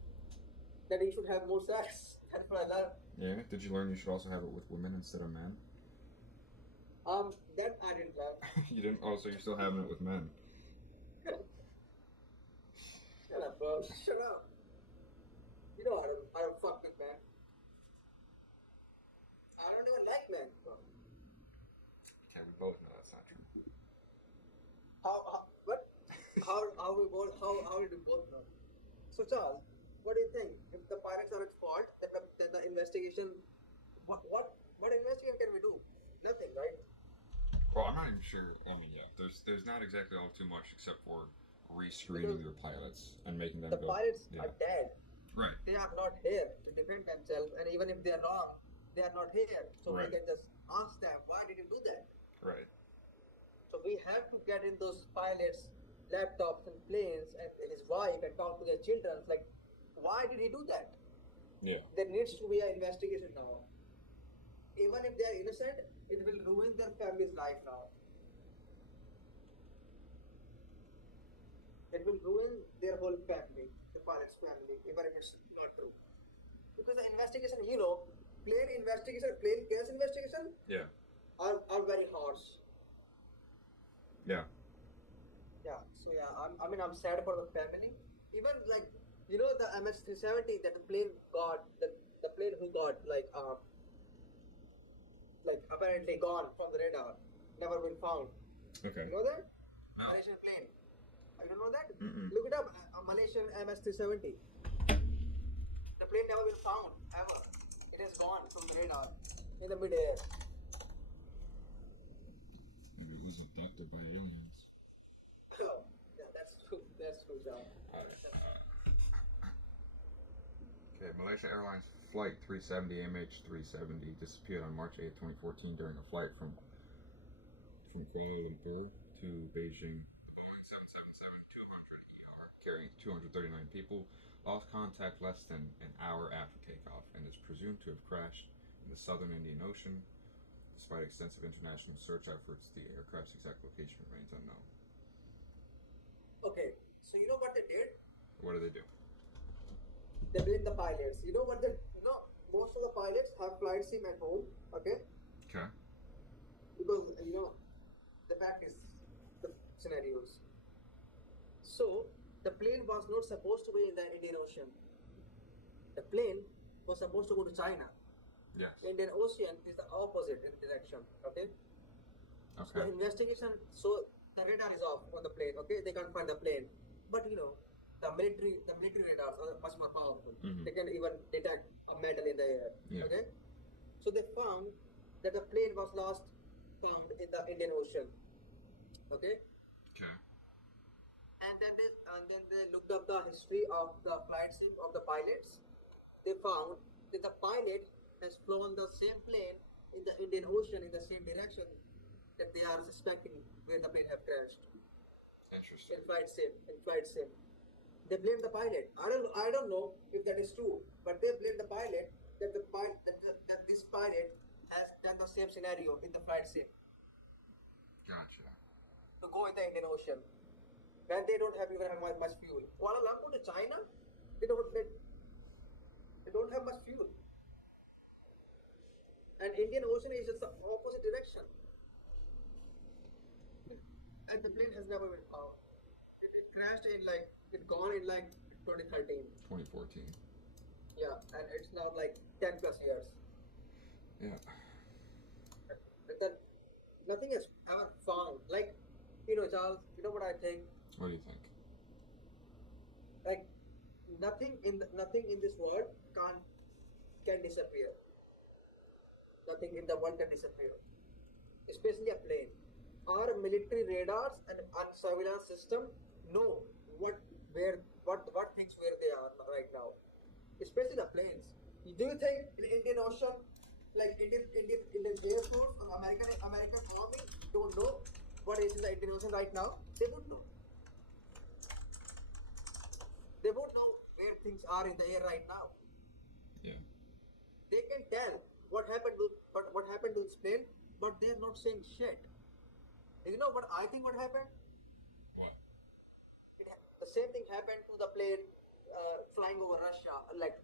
That you should have more sex. That's what I learned. Yeah. Did you learn you should also have it with women instead of men? That I didn't learn. You didn't. Oh, so you're still having it with men? Shut up, bro. Shut up. You know I don't fuck with men. I don't even like men, bro. Okay, we both know that's not true. What? How did we both know? So Charles, what do you think? If the pirates are at fault, then the investigation, what investigation can we do? Nothing, right? Well, I'm not even sure. I mean, yeah, there's not exactly all too much except for rescreening your pilots and making them The go. pirates Yeah. are dead. Right. They are not here to defend themselves, and even if they are wrong, they are not here. So Right. we can just ask them, why did you do that? Right. So we have to get in those pilots' laptops and planes and his wife and talk to their children. Like, why did he do that? Yeah. There needs to be an investigation now. Even if they are innocent, it will ruin their family's life now. It will ruin their whole family, the pilot's family, even if it's not true. Because the investigation, plane case investigation Yeah. are very harsh. Yeah. Yeah, so yeah, I'm sad for the family. Even like, the MS-370 that the plane got, the plane who got like apparently gone from the radar, never been found. Okay. You know that? No. Malaysian plane. You don't know that? Mm-mm. Look it up. Malaysian MS-370. The plane never been found ever. It has gone from the radar in the mid-air. Maybe it was abducted by aliens. Oh, yeah, that's true. That's true, John. Okay, Malaysia Airlines Flight 370 MH370 disappeared on March 8, 2014 during a flight from Kuala Lumpur to Beijing. The Boeing 777-200ER, carrying 239 people, lost contact less than an hour after takeoff and is presumed to have crashed in the southern Indian Ocean. Despite extensive international search efforts, the aircraft's exact location remains unknown. Okay, so you know what they did? What do they do? They blame the pilots. You know what most of the pilots have flight sim at home, okay? Okay. Because, the fact is, the scenarios. So, the plane was not supposed to be in the Indian Ocean. The plane was supposed to go to China. Yes. Indian Ocean is the opposite in direction, okay? So the Okay. investigation, so the radar is off on the plane, okay? They can't find the plane. But the military radars are much more powerful. Mhm. They can even detect a metal in the air. Yeah. Okay? So they found that the plane was found in the Indian Ocean. Okay? Okay. And then they looked up the history of the flight sim of the pilots. They found that the pilot has flown the same plane in the Indian Ocean in the same direction that they are suspecting where the plane have crashed. Interesting. In flight sim. They blame the pilot. I don't know if that is true, but they blame the pilot that this pilot has done the same scenario in the flight sim Gotcha. to go in the Indian Ocean when they don't even have much fuel. Kuala Lumpur to China, they don't have much fuel. And Indian Ocean is just the opposite direction. And the plane has never been found. It crashed it gone in 2013. 2014. Yeah, and it's now 10 plus years. Yeah. And then nothing has ever found. Like, Charles, you know what I think? What do you think? Like, nothing in this world can disappear. Nothing in the world can disappear, especially a plane. Our military radars and surveillance system know what things where they are right now, especially the planes. Do you think in Indian Ocean, like Indian Air Force or American Army don't know what is in the Indian Ocean right now? They would know. They won't know where things are in the air right now. Yeah. They can tell what happened to this plane, but they're not saying shit. You know what I think what happened? What? The same thing happened to the plane flying over Russia like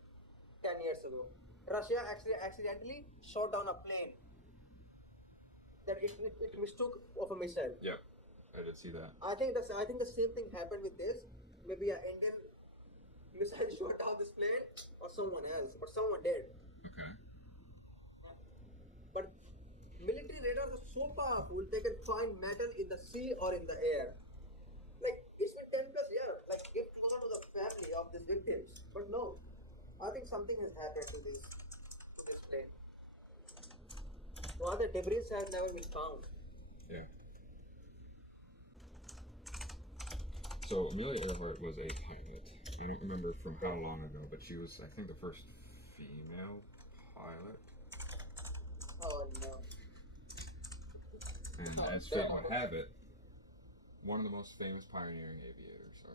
10 years ago. Russia actually accidentally shot down a plane that it mistook of a missile. Yep. I did see that. I think the same thing happened with this. Maybe an Indian missile shot down this plane or someone else, but someone did. Okay. But military radars are so powerful they can find metal in the sea or in the air. Like it's been 10 plus years. Like give closer to the family of these victims. But no, I think something has happened to this plane. Well, the debris has never been found. Yeah. So Amelia Earhart was a pilot. I don't remember from how long ago, but she was, I think, the first female pilot. Oh no. And as fate would have it, one of the most famous pioneering aviators. All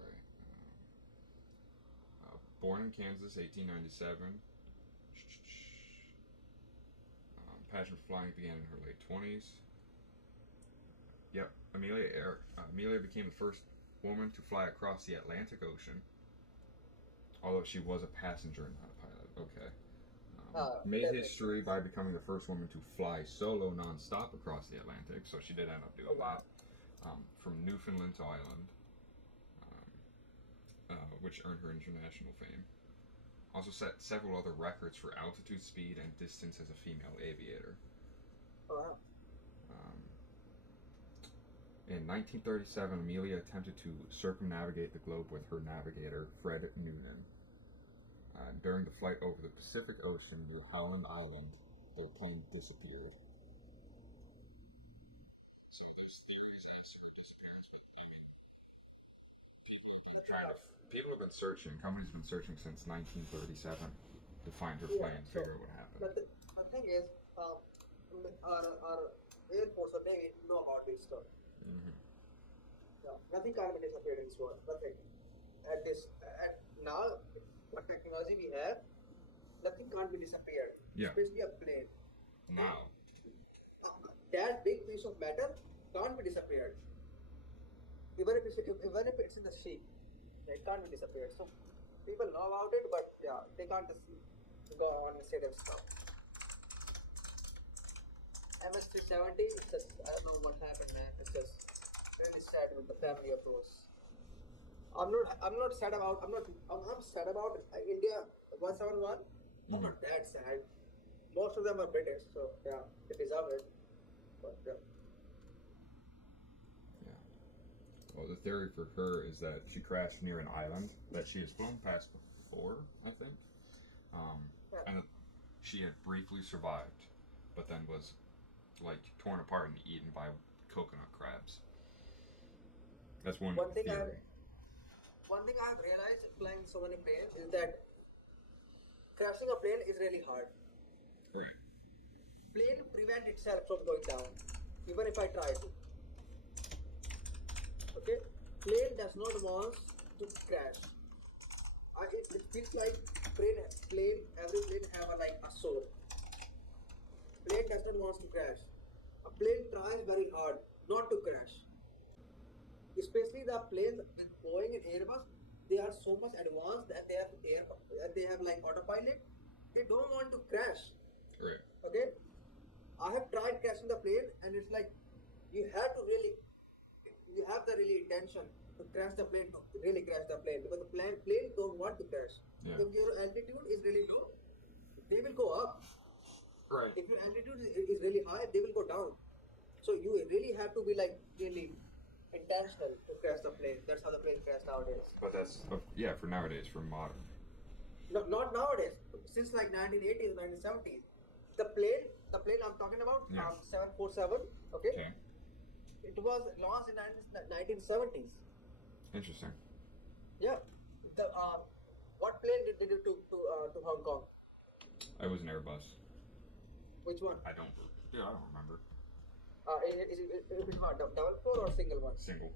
right. Born in Kansas, 1897. Passion for flying began in her late 20s. Yep, Amelia became the first woman to fly across the Atlantic Ocean. Although she was a passenger, not a pilot. Okay. Made history by becoming the first woman to fly solo non-stop across the Atlantic, so she did end up doing that. From Newfoundland to Ireland, which earned her international fame. Also set several other records for altitude, speed, and distance as a female aviator. Wow. In 1937, Amelia attempted to circumnavigate the globe with her navigator, Fred Noonan. During the flight over the Pacific Ocean near Howland Island, their plane disappeared. So there's theories as to her disappearance, but people have been searching. Companies have been searching since 1937 to find her plane, figure out what happened. But the thing is, our Air Force or Navy know about this stuff. Mm-hmm. Yeah, nothing can be disappeared in this world. Nothing. At now, what technology we have, nothing can't be disappeared. Yeah. Especially a plane. Now. That big piece of metal can't be disappeared. Even if it's in the sea, it can't be disappeared. So people know about it, but yeah, they can't just go on and say their stuff. MS-370, it's just, I don't know what happened, man. It's just really sad with the family of those. I'm sad about India 171. I'm not that sad. Most of them are British, so yeah, they deserve it. But yeah. Well, the theory for her is that she crashed near an island that she has flown past before, I think, and that she had briefly survived, but then was like torn apart and eaten by coconut crabs. That's one theory. One thing I've realized flying so many planes is that crashing a plane is really hard. Right. Plane prevent itself from going down, even if I try to. Okay, plane does not want to crash. It feels like every plane have a soul. Plane does not want to crash. A plane tries very hard not to crash. Especially the planes with Boeing and Airbus, they are so much advanced that they have like autopilot. They don't want to crash. Right. Okay, I have tried crashing the plane, and it's like you have the really intention to crash the plane, because the plane don't want to crash. Yeah. If your altitude is really low, they will go up. Right. If your altitude is really high, they will go down. So you really have to be like really intentional to crash the plane. That's how the plane crashed nowadays. But that's yeah for nowadays for modern. Not nowadays. Since like 1980s, 1970s, the plane I'm talking about, Yeah. 747. Okay, Okay. it was launched in 1970s. Interesting. Yeah. The what plane did you to Hong Kong? It was an Airbus. Which one? I don't. Dude, I don't remember. Is it what, double four or single one? Single.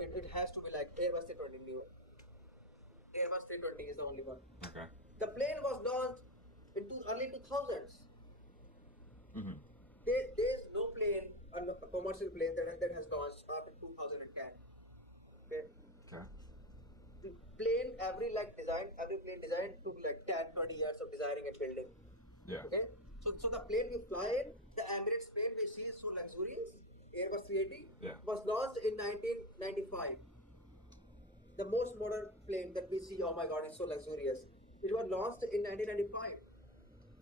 It has to be like Airbus 320 new. Airbus 320 is the only one. Okay. The plane was launched in early 2000s. Mm-hmm. There's no plane, a commercial plane that has launched after 2010. Okay. Okay. The plane, every plane design took like 10, 20 years of designing and building. Yeah. Okay. So the plane we fly in, the Emirates plane we see is so luxurious, Airbus 380, Yeah. was launched in 1995. The most modern plane that we see, oh my god, it's so luxurious. It was launched in 1995.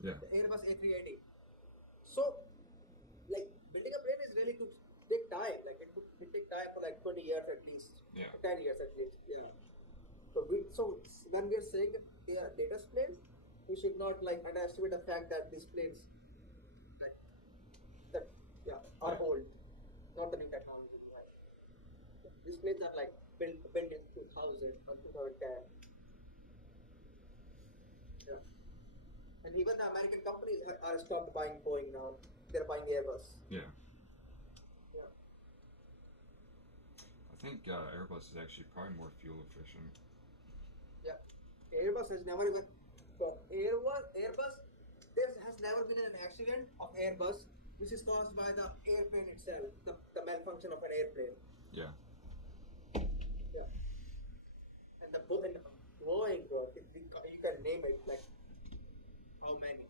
Yeah. The Airbus A380. So, like, building a plane is really to take time. Like, it take time for like 20 years at least. Yeah. 10 years at least. Yeah. So when we're saying they are latest planes, we should not like underestimate the fact that these planes, like, are old, not the new technology behind. These planes are like built in 2000 or 2010. Yeah. And even the American companies are stopped buying Boeing now. They're buying Airbus. Yeah. Yeah. I think Airbus is actually probably more fuel efficient. Yeah. Airbus has never even. Airbus, there has never been an accident of Airbus which is caused by the airplane itself, the malfunction of an airplane. Yeah. Yeah. And the Boeing, bro, you can name it like how many?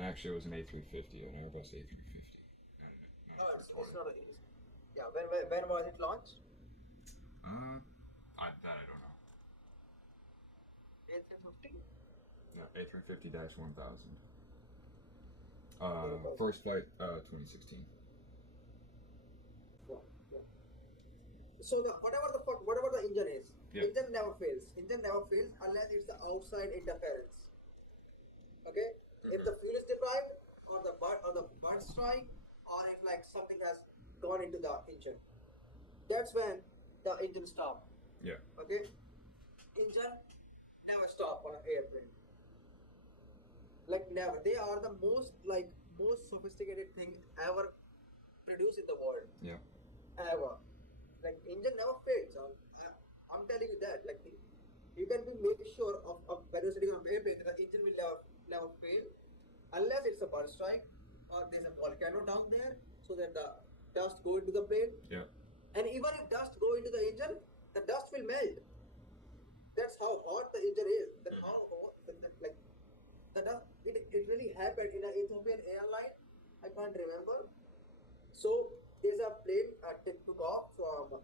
Actually, it was an A350, an Airbus A350. Oh, it's not a. Yeah. When was it launched? That I don't know. A350. No, A350-1000. First flight, 2016. Yeah. So whatever the engine is, Yeah. engine never fails. Engine never fails unless it's the outside interference. Okay, if the fuel is deprived, or the bird strike, or if like something has gone into the engine, that's when the engine stop. Yeah. Okay, engine never stop on an airplane. Like never. They are the most sophisticated thing ever produced in the world. Yeah. Ever. Like engine never fails. I'm telling you that. Like you can make sure of when you're sitting on an airplane, the engine will never fail, unless it's a bird strike or there's a volcano down there, so that the dust go into the plane. Yeah. And even if dust go into the engine, the dust will melt. That's how hot the engine is. That's how hot like the dust. It really happened in an Ethiopian airline. I can't remember. So there's a plane that took off from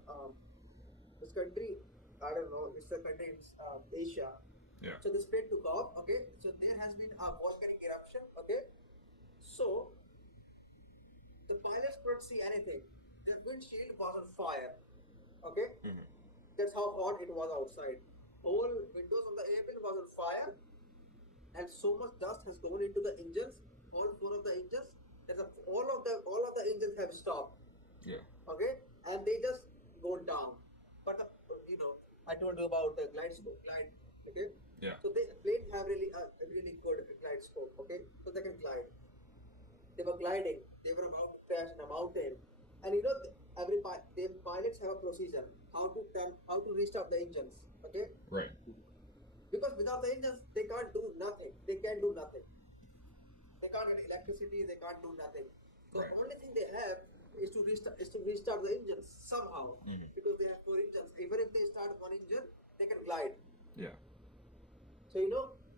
this country. I don't know. It's a country in Asia. Yeah. So this plane took off. Okay. So there has been a volcanic eruption. Okay. So the pilots couldn't see anything. The windshield was on fire. Okay. Mm-hmm. That's how hot it was outside. Whole windows of the airplane was on fire, and so much dust has gone into the engines. All four of the engines. All of the engines have stopped. Yeah. Okay, and they just go down. But I told you about the glide. Okay. Yeah. So the plane have really good glide scope. Okay, so they can glide. They were gliding. They were about to crash in a mountain, and the pilots have a procedure how to restart the engines. Okay, Right. because without the engines they can't do nothing. They can do nothing. They can't get electricity. They can't do nothing. The Right. only thing they have is to restart the engines somehow, Mhm. because they have four engines. Even if they start one engine, they can glide. Yeah. So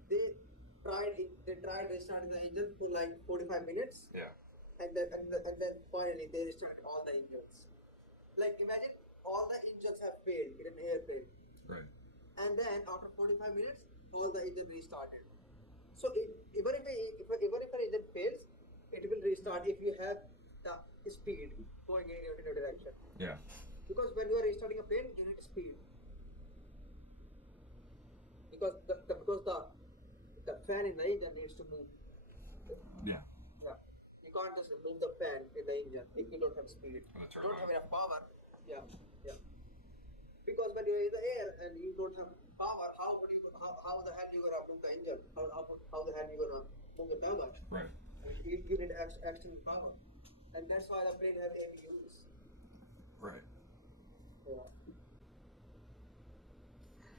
they tried restarting the engine for like 45 minutes, Yeah. and then finally they restarted all the engines. Like imagine all the engines have failed in an airplane, Right. and then after 45 minutes all the engine restarted. So even if an engine fails, it will restart if you have the speed going in your direction. Yeah. Because when you are restarting a plane, you need speed. Because the fan in the engine needs to move. Yeah. Yeah. You can't just move the fan in the engine if you don't have speed. Oh, that's You don't right. have enough power. Yeah. Yeah. Because when you're in the air and you don't have power, how the hell you gonna move the engine? How the hell you gonna move it that much? Right. You need extra power, and that's why the plane has APUs. Right. Yeah.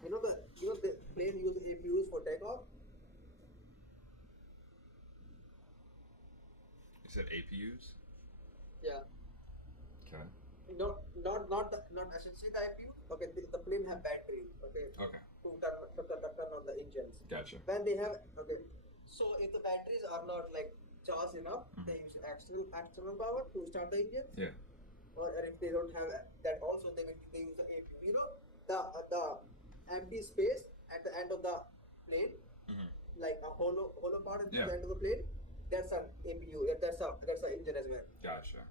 The plane use APUs for takeoff. You said APUs? Yeah. Okay. Not essentially the APU. Okay, the plane have batteries. Okay. Okay. To turn on the engines. Gotcha. When they have so if the batteries are not like charged enough, they use external power to start the engines. Yeah. Or if they don't have that, also they use the APU. The empty space at the end of the plane, Mm-hmm. like a hollow part at Yeah. the end of the plane. That's an APU. That's an engine as well. Gotcha.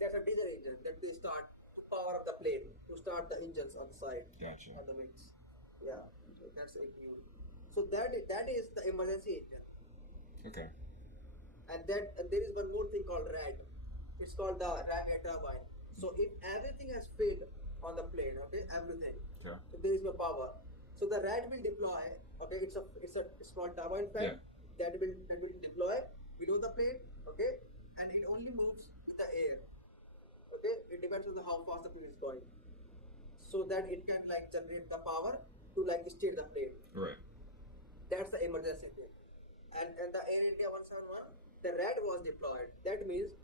That's a diesel engine that they start to power up the plane, to start the engines on the side Gotcha. and the wings. Yeah, so that's the APU. So that is the emergency engine. Okay. And there is one more thing called RAD. It's called the RAD turbine. So if everything has failed on the plane, okay, everything, Sure. so there is no power. So the RAD will deploy. Okay, it's a small turbine fan that will deploy below the plane. Okay, and it only moves with the air. Okay, it depends on how fast the plane is going, so that it can like generate the power to like steer the plane. Right. That's the emergency thing. And the Air India 171, the RAD was deployed. That means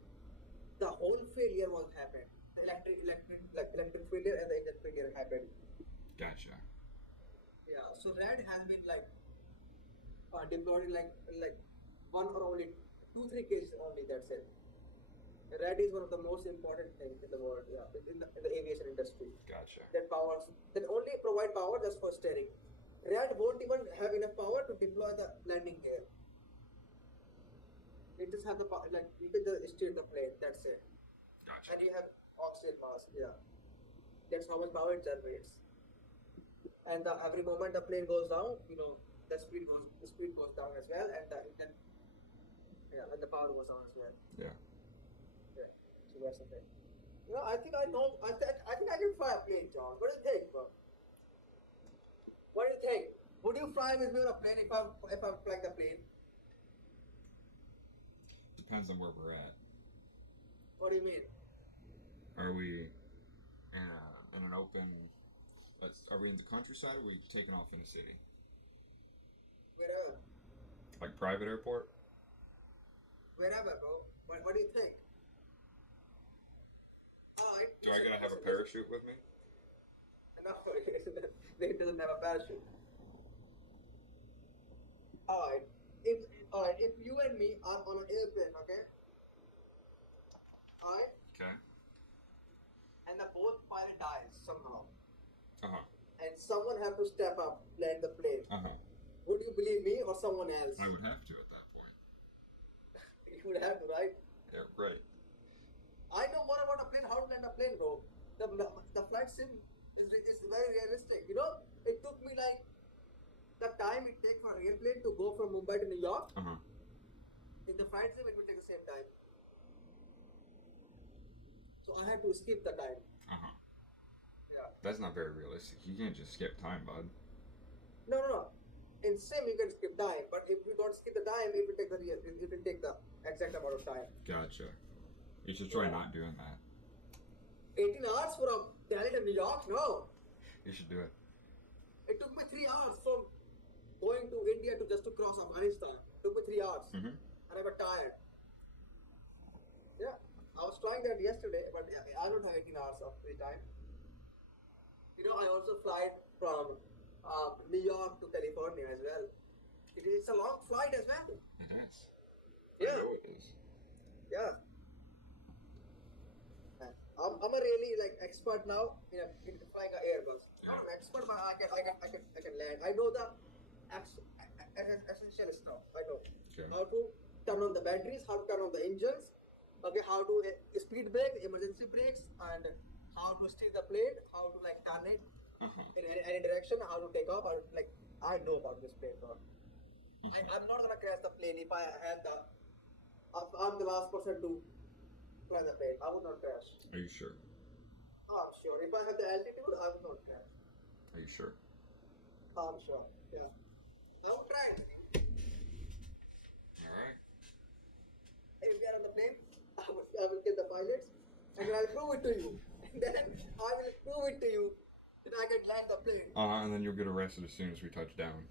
the whole failure was happened. The electric failure and the engine failure happened. Gotcha. Yeah. So RAD has been like deployed in like one or only 2-3 cases only. That's it. RAD is one of the most important things in the world. Yeah, in the aviation industry. Gotcha. That only provide power just for steering. RAD won't even have enough power to deploy the landing gear. It just have the power, like you can just steer the plane. That's it. Gotcha. And you have oxygen mask. Yeah, that's how much power it generates. And every moment the plane goes down, the speed goes down as well, and and the power goes down as well. Yeah. Yeah. So that's the thing. I think I know. I think I can fly a plane, John. What do you think, bro? What do you think? Would you fly with me on a plane if I'm flying the plane? Depends on where we're at. What do you mean? Are we in an open? Are we in the countryside, or are we taking off in a city? Wherever. Like private airport? Wherever, bro. What do you think? Alright. Do I gotta have a parachute with me? No, it doesn't have a parachute. Alright. If you and me are on an airplane, okay? Alright? Okay. And the both pilot dies somehow. Uh-huh. And someone have to step up, land the plane. Uh-huh. Would you believe me or someone else? I would have to at that point. You would have to, right? Yeah, right. I know more about a plane, how to land a plane, bro. The flight sim is very realistic. It took me like the time it takes for an airplane to go from Mumbai to New York. Uh-huh. In the flight sim, it will take the same time. So I had to skip the time. Uh-huh. Yeah. That's not very realistic. You can't just skip time, bud. No. In sim, you can skip time, but if you don't skip the time, it will take the exact amount of time. Gotcha. You should try not doing that. 18 hours from Delhi to New York? No. You should do it. It took me 3 hours from going to India just to cross Afghanistan. It took me 3 hours. Mm-hmm. And I got tired. Yeah. I was trying that yesterday, but I don't have 18 hours of free time. I also fly from New York to California as well. It's a long flight as well. It is. Yeah. I know it is. Yeah. I'm a really expert now in flying an Airbus. Yeah. Not an expert, but I can land. I know the essential stuff. I know Okay. how to turn on the batteries, how to turn on the engines. Okay, how to speed brake, emergency brakes, and how to steer the plane, how to like turn it in any direction, how to take off. Or, like I know about this plane, bro. I'm not gonna crash the plane if I had the. If I'm the last person to fly the plane. I would not crash. Are you sure? I'm sure. If I have the altitude, I would not crash. Are you sure? I'm sure. Yeah. I would try it. All right. If we are on the plane, I will kill the pilots and I'll prove it to you. And then I will prove it to you that I can land the plane. And then you'll get arrested as soon as we touch down.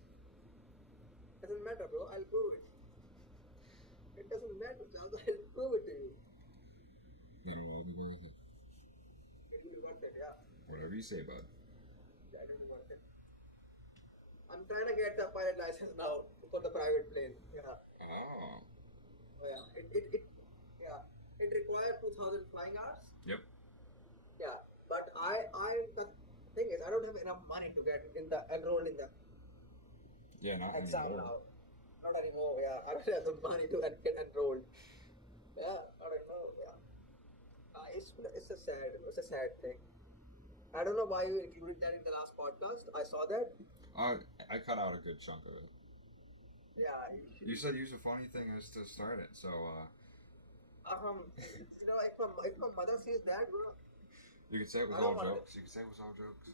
Doesn't matter, bro. I'll prove it. It doesn't matter, Charles. I'll prove it to you. Yeah, well, I'll be worth it. It will be worth it, yeah. Whatever you say, bud. Yeah, it will be worth it. I'm trying to get the pilot license now for the private plane. Yeah. Oh. Yeah. It requires 2,000 flying hours. Yep. Yeah. But the thing is, I don't have enough money to get enrolled in the Yeah, not exam anymore. now. Not anymore, yeah. I don't have the money to get enrolled. Yeah, I don't know, yeah. It's a sad thing. I don't know why you included that in the last podcast. I saw that. I cut out a good chunk of it. Yeah. You said use a funny thing as to start it, so if my mother sees that, bro. you could say it was I don't all want jokes. You could say it was all jokes.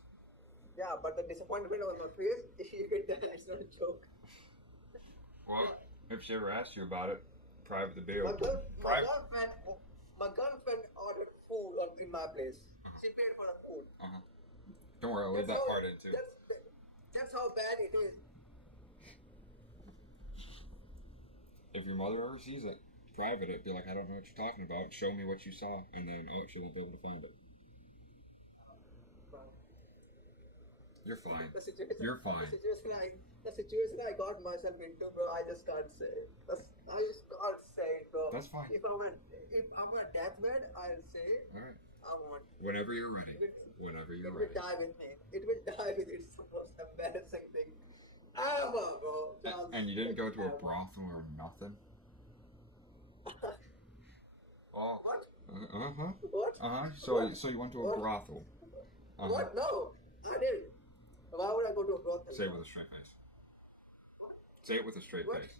Yeah, but the disappointment on my face, you could tell it's not a joke. Well, if she ever asked you about it, private the bill. My girlfriend ordered food in my place. She paid for the food. Don't worry, I'll leave that part in too. That's how bad it is. If your mother ever sees it, private it, be like, I don't know what you're talking about. Show me what you saw, and then she'll be able to find it. You're fine. You're fine. The situation I got myself into, bro, I just can't say it. I just can't say it, bro. That's fine. If I'm on a deathbed, I'll say it. All right. I want. Whenever you're ready. Whenever you're ready. It will die with me. It will die with it. It's the most embarrassing thing ever, bro. And you didn't go to a brothel or nothing? Oh. What? What? So you went to a brothel? What? No, I didn't. Why would I go to a brothel? Say it with a straight face. What? Say it with a straight face.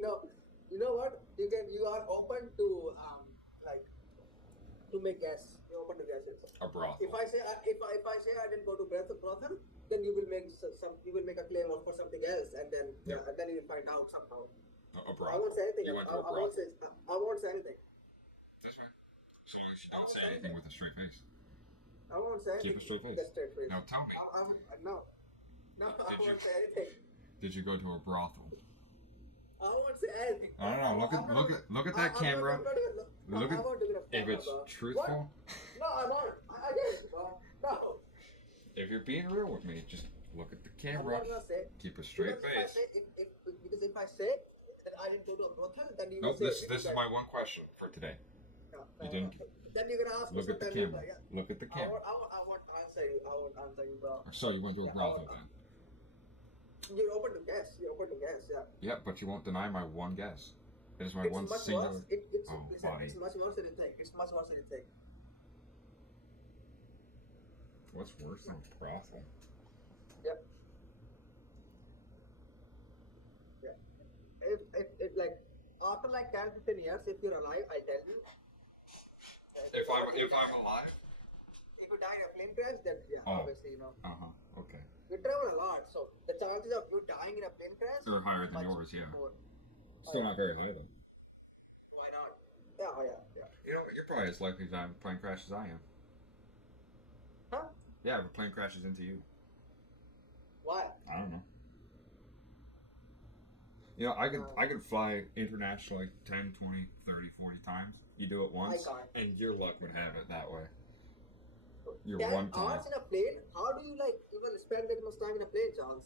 No, you know what? You are open to to make guess. You're open to guesses. A brothel. If I say I didn't go to brothel, then you will make a claim for something else, and then and then you will find out somehow. A brothel. I won't say anything. You went to a brothel. I won't say anything. That's right. So long as you don't say anything with a straight face. I won't say anything. Keep a straight face. Straight face. Now tell me. No, I won't say anything. Did you go to a brothel? I won't say anything. I don't know. Look at that camera. Look at if it's truthful. No, I'm not. I didn't, bro. No. If you're being real with me, just look at the I'm camera. not gonna say. Keep a straight face. Because if I say that I didn't go to a brothel, then you will Nope. say. This is my one question for today. You didn't. Then you're gonna ask me. Look at the camera. Look at the camera. I won't answer you. I won't answer you, bro. So you went to a brothel then? You're open to guess. You're open to guess. Yeah. Yeah, but you won't deny my one guess. It is my It's one much singular. worse. Buddy. It's much worse than you think. It's much worse than you think. What's worse than a brothel? Yep. Yeah. If like after like 10-15 years, if you're alive, I tell you. If I'm alive? If you die in a plane crash, then obviously Okay. You travel a lot, so the chances of you dying in a plane crash They're higher than much yours, yeah. more. Still not very high though. Why not? Yeah. You know, you're probably as likely to die in a plane crash as I am. Huh? Yeah, if a plane crashes into you. Why? I don't know. You know, I could fly internationally 10, 20, 30, 40 times. You do it once, I can't. and your luck would have it that way. You're 10 one time. hours in a plane? How do you even spend that much time in a plane, Charles?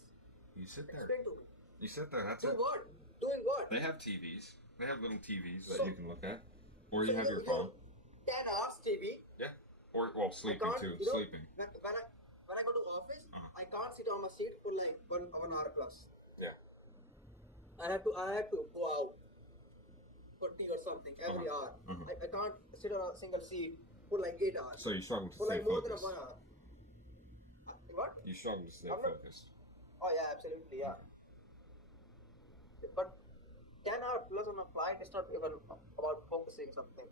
You sit there. Explain to me. You sit there. That's Doing it. what? Doing what? They have TVs. They have little TVs that So- you can look at, or you have your phone. 10 hours TV. Yeah. Or well, sleeping can't, too. you know, Sleeping. When I go to office, Uh-huh. I can't sit on my seat for like 1 hour plus. Yeah. I have to go out for tea or something every Uh-huh. hour. Mhm. I can't sit on a single seat for like 8 hours. So you struggle to For stay like more than a focused. 1 hour. What? You struggle to stay I'm not. focused. Oh yeah, absolutely, yeah. But 10 hour plus on a flight is not even about focusing something.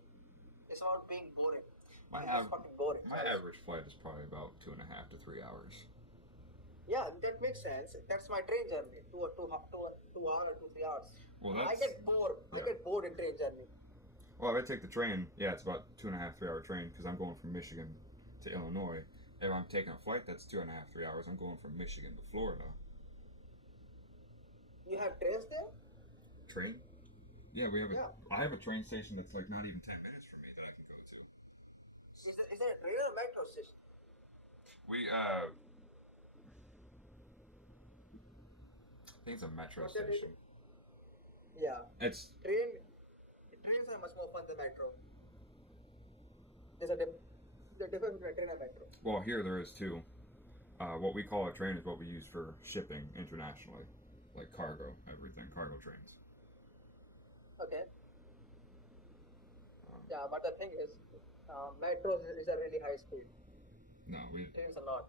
It's about being boring. My It's just fucking boring. my average flight is probably about 2.5 to 3 hours. Yeah, that makes sense. That's my train journey. 2 hour or 2 3 hours. Well, I that's get bored. I yeah. get bored in train journey. Well, if I take the train, yeah, it's about 2.5 3 hour train because I'm going from Michigan to Illinois. If I'm taking a flight that's 2.5 3 hours, I'm going from Michigan to Florida. You have trains there? Train? Yeah, we have. Yeah. I have a train station that's like not even 10 minutes from me that I can go to. Is there a train or metro station? We I think it's a metro What's that station. Yeah. It's Trains are much more fun than metro. There's a difference between a train and metro. well here there is too. What we call a train is what we use for shipping internationally, like cargo, everything, cargo trains. Okay. Yeah, but the thing is, metros is a really high speed. No, we. Trains are not.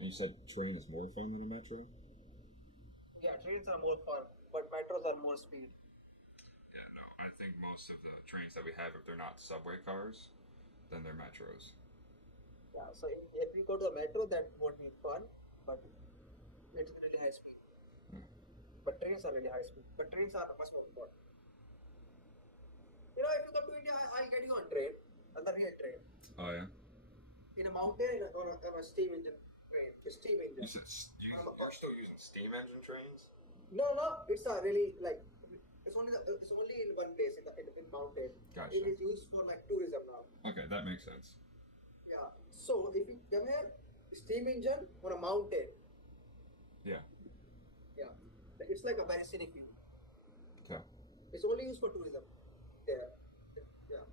You said train is more fun than a metro. Yeah, trains are more fun, but metros are more speed. Yeah, no. I think most of the trains that we have, if they're not subway cars, then they're metros. Yeah, so if we go to the metro, that won't be fun, but it's really high speed. But trains are really high speed. But trains are much more fun. You know, if you come to India, I'll get you on train, on the real train. Oh yeah. In a mountain, on a steam engine train. A steam engine. You're still using steam engine trains? No, it's a really like it's only in one place in mountain. Gotcha. It is used for like tourism now. Okay, that makes sense. Yeah. So if you come here, steam engine on a mountain. Yeah. Yeah. It's like a very scenic view. Okay. It's only used for tourism. There. Yeah.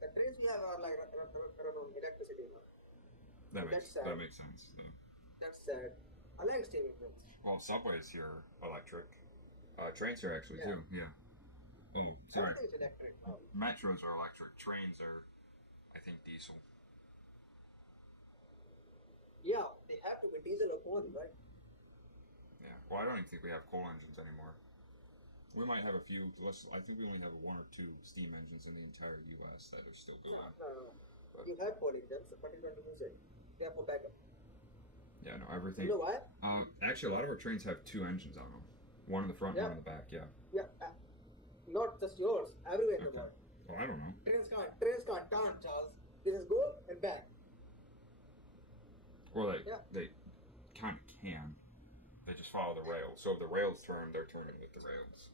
The trains we have are like run on electricity now. That makes sense. Yeah. That's sad. I like steam engines. Well, subways here are electric. Trains here actually too. Yeah. Oh, sorry. Everything is electric now. Metros are electric. Trains are, I think, diesel. Yeah, they have to be diesel or coal, right? Yeah. Well, I don't even think we have coal engines anymore. We might have a few. I think we only have 1 or 2 steam engines in the entire U.S. that are still going. No. But You have coal engines, but you don't use it. They have for backup. yeah, no, everything. You know why? Actually, a lot of our trains have 2 engines on them. One in the front, one in the back. Yeah. Yeah, not just yours. Everywhere in the Okay. world. Well, I don't know. Trains can't turn, Charles. They just go and back. Well, Yeah. they kind of can. They just follow the rails. So if the rails turn, they're turning with the rails.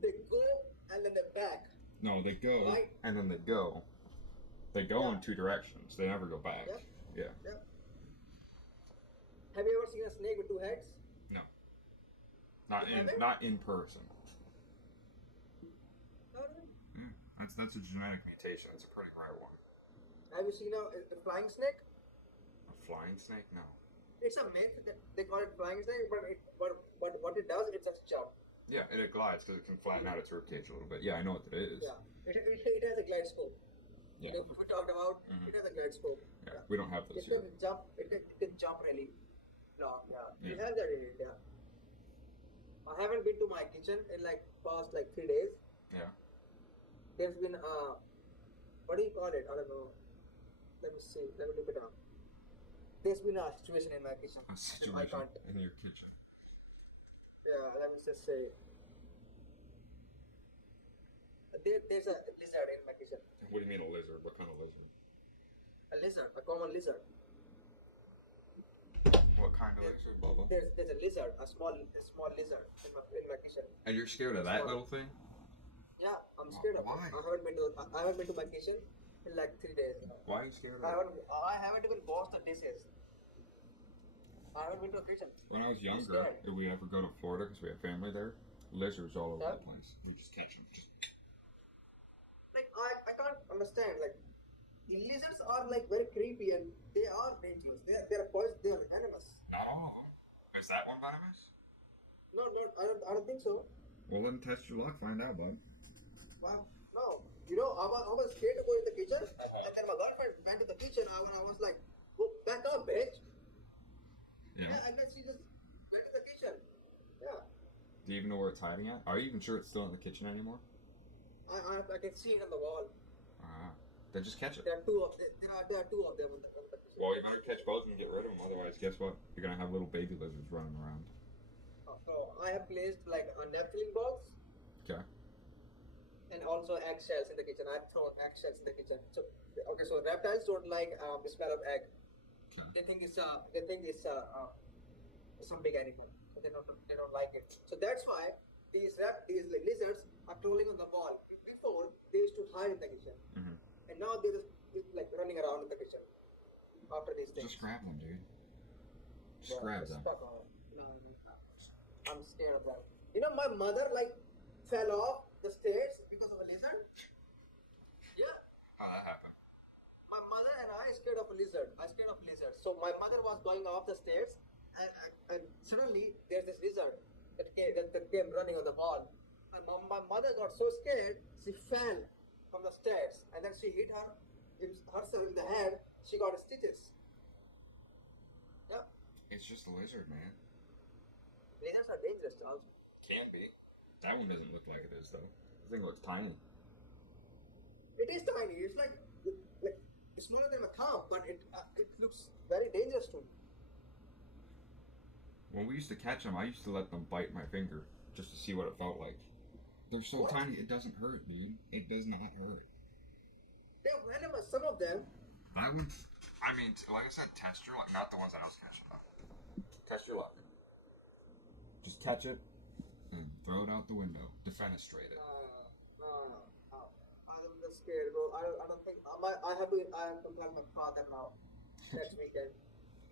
They go and then they back. No, they go Right. and then they go. They go Yeah. in 2 directions. They never go back. Yeah. Yeah. Have you ever seen a snake with 2 heads? No. You haven't? Not in person. No. Yeah. That's a genetic mutation. It's a pretty rare one. Have you seen a flying snake? A flying snake? No. It's a myth that they call it flying snake, but what it does, it just jump. Yeah, and it glides because it can flatten out its ribcage a little bit. Yeah, I know what that is. Yeah. It has a glide scope. Yeah. You know, we talked about it has a glide scope. Yeah. We don't have It those here. can jump. It can jump really long. Yeah. We Yeah. have that in India. I haven't been to my kitchen in like past like 3 days. Yeah. There's been what do you call it? I don't know. Let me see. Let me look it up. There's been a situation in my kitchen. A I situation can't. in your kitchen. Yeah. Let me just say. There's a lizard in my kitchen. What do you mean a lizard? What kind of lizard? A lizard, a common lizard. What kind of lizard, Bubba? There's a lizard, a small lizard in my kitchen. And you're scared of that little thing? Yeah, I'm scared of Why? it. I haven't been to my kitchen in like 3 days. Why are you scared of I it? haven't even washed the dishes. I haven't been to a kitchen. When I was younger, if we ever go to Florida, because we have family there, lizards all over the place. We just catch them. Like I can't understand. Like the lizards are like very creepy and they are dangerous. They are poison. They are Is that one venomous? No, I don't think so. Well, then test your luck. Find out, bud. Well, no. I was scared to go in the kitchen, and then my girlfriend went to the kitchen, and I was like, "Go back up, bitch." Yeah. And then she just went to the kitchen. Yeah. Do you even know where it's hiding at? Are you even sure it's still in the kitchen anymore? I can see it on the wall. Then just catch it. There are two of them. There are two of them on the kitchen. Well, you better catch both and get rid of them. Otherwise, guess what? You're gonna have little baby lizards running around. So I have placed like a napkin box. Okay. And also eggshells in the kitchen. I've thrown eggshells in the kitchen. So reptiles don't like the smell of egg. Okay. They think it's some big animal. So they don't like it. So that's why these lizards are crawling on the wall. Before they used to hide in the kitchen, and now they're just like running around in the kitchen. After these things. Just grab them, dude. Just grab them. No. I'm scared of that. My mother fell off the stairs because of a lizard. Yeah. How'd that happen? My mother and I scared of a lizard. I scared of lizards. So my mother was going off the stairs, and suddenly there's this lizard that came running on the wall. And my mother got so scared, she fell from the stairs, and then she hit herself in the head. She got stitches. Yeah. It's just a lizard, man. Lizards are dangerous, Charles. Can be. That one doesn't look like it is, though. The thing looks tiny. It is tiny. It's like it's smaller than a cow, but it looks very dangerous to me. When we used to catch them, I used to let them bite my finger just to see what it felt like. They're so tiny, it doesn't hurt, dude. It does not hurt. They're venomous, some of them. That one, I mean, like I said, test your luck. Not the ones that I was catching, though. Test your luck. Just catch it and throw it out the window. Defenestrate it. No. I'm just scared, bro. I don't think I have to tell my father now next weekend.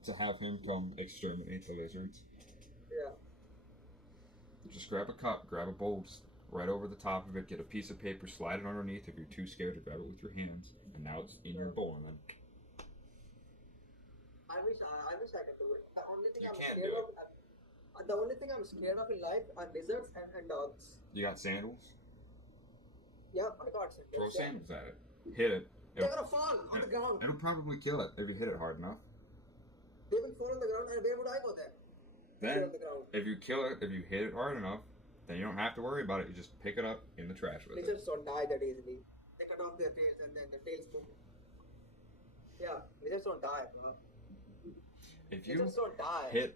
To have him come exterminate the lizards. Yeah. Just grab a cup, grab a bowl, just right over the top of it, get a piece of paper, slide it underneath if you're too scared to grab it with your hands, and now it's in your bowl, and then... I wish I could do it. The only thing You I'm can't scared do of, the only thing I'm scared of in life are lizards and dogs. You got sandals? Yeah, I got sandals. Throw sandals at it. Hit it. They're gonna fall on the ground. It'll probably kill it if you hit it hard enough. They will fall on the ground, and where would I go then? Then, if you kill it, if you hit it hard enough, then you don't have to worry about it. You just pick it up in the trash with it. Lizards don't die that easily. They cut off their tails and then the tails move. Yeah, lizards don't die, bro. If you Lizards don't die. hit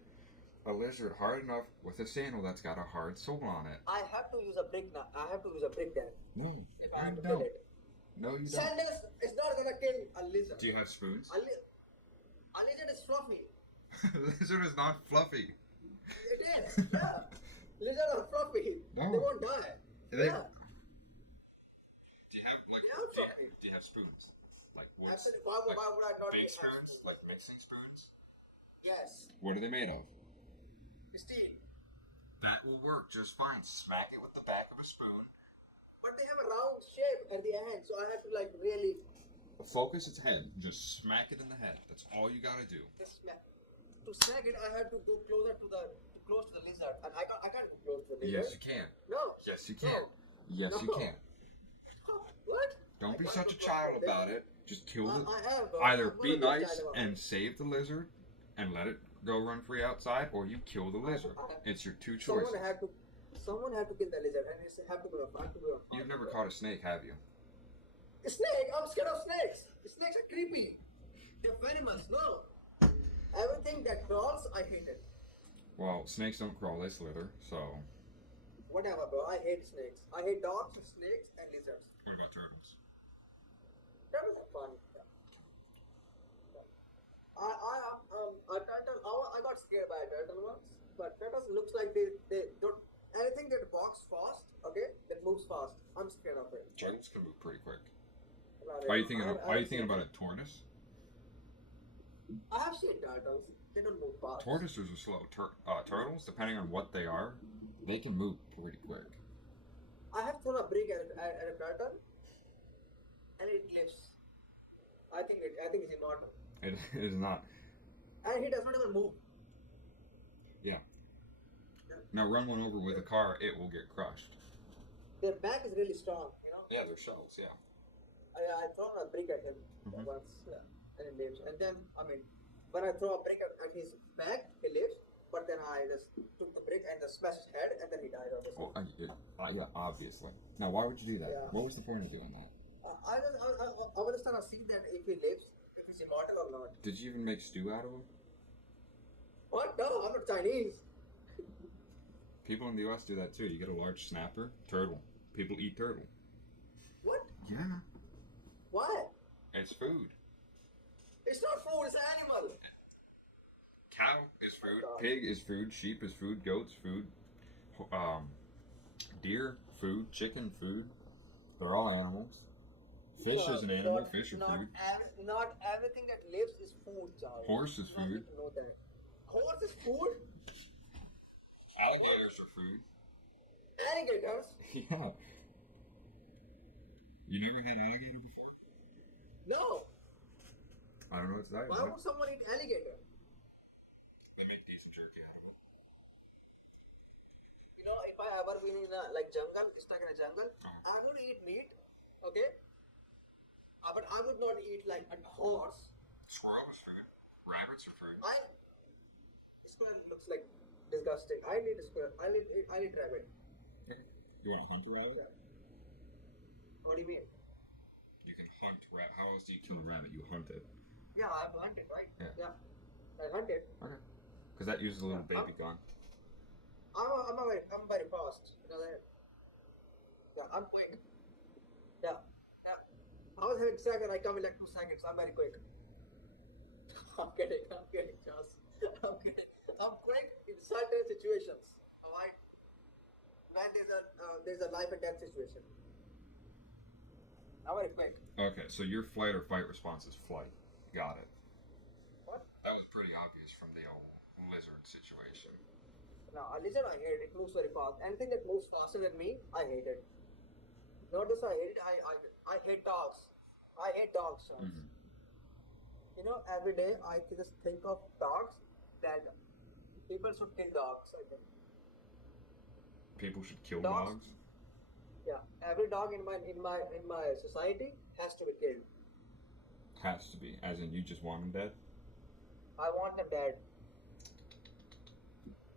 a lizard hard enough with a sandal that's got a hard sole on it. I have to use a brick now. I have to use a brick then. No, If I have you to kill don't. it. No, you don't. Sandals is not gonna kill a lizard. Do you have spoons? A lizard is fluffy. Lizard is not fluffy. It is, yeah. Lizards are fluffy. No. They won't die. They- Yeah. Do you have They are fluffy. do you have spoons? Like wood? Absolutely. Why would I not Big use spoons? Like mixing spoons? Yes. What are they made of? Steel. That will work just fine. Smack it with the back of a spoon. But they have a round shape at the end, so I have to really Focus its head. Just smack it in the head. That's all you gotta do. just smack. To smack it, I have to go close to the lizard, and I can't go close to the lizard. Yes, you can. No. Yes, you can. No. Yes, you No. can. What? Don't be I such a can't go child close to about the it. Just kill the. I am. Either I'm be not a big nice child about and it. save the lizard and let it go run free outside, or you kill the lizard. It's your two choices. Someone had to kill the lizard, and it have to go on. You've never caught a snake, have you? A snake? I'm scared of snakes. Snakes are creepy. They're venomous. No. Everything that crawls, I hate it. Well, snakes don't crawl, they slither, so... Whatever, bro. I hate snakes. I hate dogs, snakes, and lizards. What about turtles? Turtles are fun. Yeah. A turtle. I got scared by a turtle once, but turtles looks like they don't anything that walks fast. Okay, that moves fast. I'm scared of it. Turtles can move pretty quick. Not Are you really. thinking about a tortoise? I have seen turtles. They don't move fast. Tortoises are slow. Turtles, depending on what they are, they can move pretty quick. I have thrown a brick at a turtle, and it lives. I think it's immortal. It is not. And he does not even move. Yeah. Now run one over with a car, it will get crushed. Their back is really strong, you know. Yeah, they're shells. Yeah. I thrown a brick at him once, and he lives. And then, I mean, when I throw a brick at his back, he lives. But then I just took the brick and just smashed his head, and then he died. Obviously. Well, yeah, obviously. Now, why would you do that? Yeah. What was the point of doing that? I was just trying to see that if he lives, if he's immortal or not. Did you even make stew out of him? What? No, I'm not Chinese. People in the U.S. do that too. You get a large snapper, turtle. People eat turtle. What? Yeah. Why? It's food. It's not food, it's an animal. Cow is food. Pig is food. Sheep is food. Goats food. Deer food. Chicken food. They're all animals. Fish is an animal. Fish are food. Not everything that lives is food, Charles. Horse is food. You need to know that. Horse is food? Alligators are food. Alligators? Yeah. You never had alligator before? No. I don't know what's that. Why would someone eat alligator? They make decent jerky out of it. You know, if I ever been in a jungle, stuck in a jungle, I would eat meat, okay? But I would not eat like a horse. Squirrel is food. Rabbits are food. Squirrel looks like disgusting. I need a squirrel. I need rabbit. You want to hunt a rabbit? Yeah. What do you mean? You can hunt rabbit. How else do you kill a rabbit? You hunt it. Yeah, I've hunted, right? Yeah. I hunted. Okay. Because that uses a little baby gun. I'm very fast. You know that? Yeah, I'm quick. Yeah. I was having sex and I come in like 2 seconds. I'm very quick. I'm kidding, Charles. I'm kidding. I'm quick in certain situations. Alright? When there's a life and death situation. I'm very quick. Okay, so your flight or fight response is flight. Got it. What? That was pretty obvious from the old lizard situation. No, a lizard I hate. It moves very fast. Anything that moves faster than me, I hate it. Not just I hate it, I hate dogs. I hate dogs, Charles. Mm-hmm. You know, every day I just think of dogs that people should kill dogs. I think. People should kill dogs? Yeah, every dog in my society has to be killed. Has to be, as in you just want them dead? I want them dead.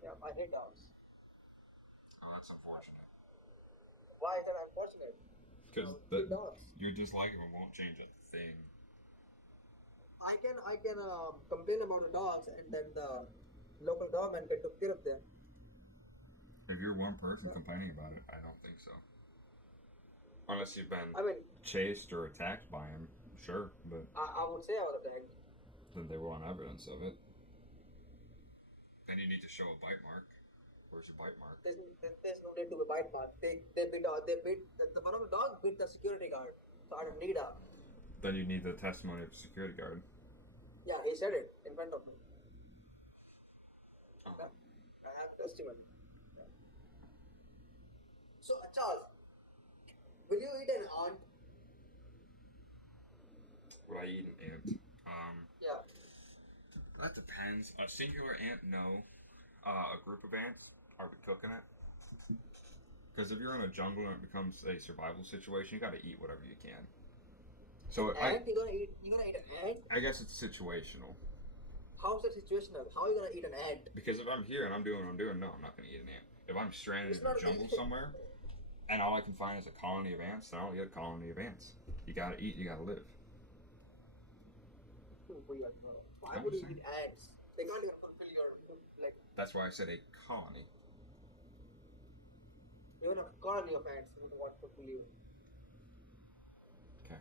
Yeah, I hate dogs. Oh, that's unfortunate. Why is that unfortunate? Because dogs. you just like them and won't change a thing. I can complain about the dogs and then the local government can take care of them. If you're one person complaining about it, I don't think so. Unless you've been chased or attacked by him, sure, but I would say I was attacked. Then they want evidence of it. Then you need to show a bite mark. Where's your bite mark? There's no need to be bite mark. They beat one of the dogs beat the security guard. So I don't need a. Then you need the testimony of the security guard. Yeah, he said it in front of me. Oh. Yeah, I have testimony. Yeah. So Charles, will you eat an ant? Would I eat an ant? Yeah. That depends. A singular ant, no. A group of ants, are we cooking it? Because if you're in a jungle and it becomes a survival situation, you got to eat whatever you can. So you're gonna eat an ant? I guess it's situational. How's that situational? How are you gonna eat an ant? Because if I'm here and I'm doing what I'm doing, no, I'm not gonna eat an ant. If I'm stranded in the jungle somewhere, and all I can find is a colony of ants, then I'll eat a colony of ants. You gotta eat, you gotta live. Weird, bro. Why would you eat ants? They can't even fulfill your That's why I said a colony. Even a colony of ants would want to fulfill you. Okay.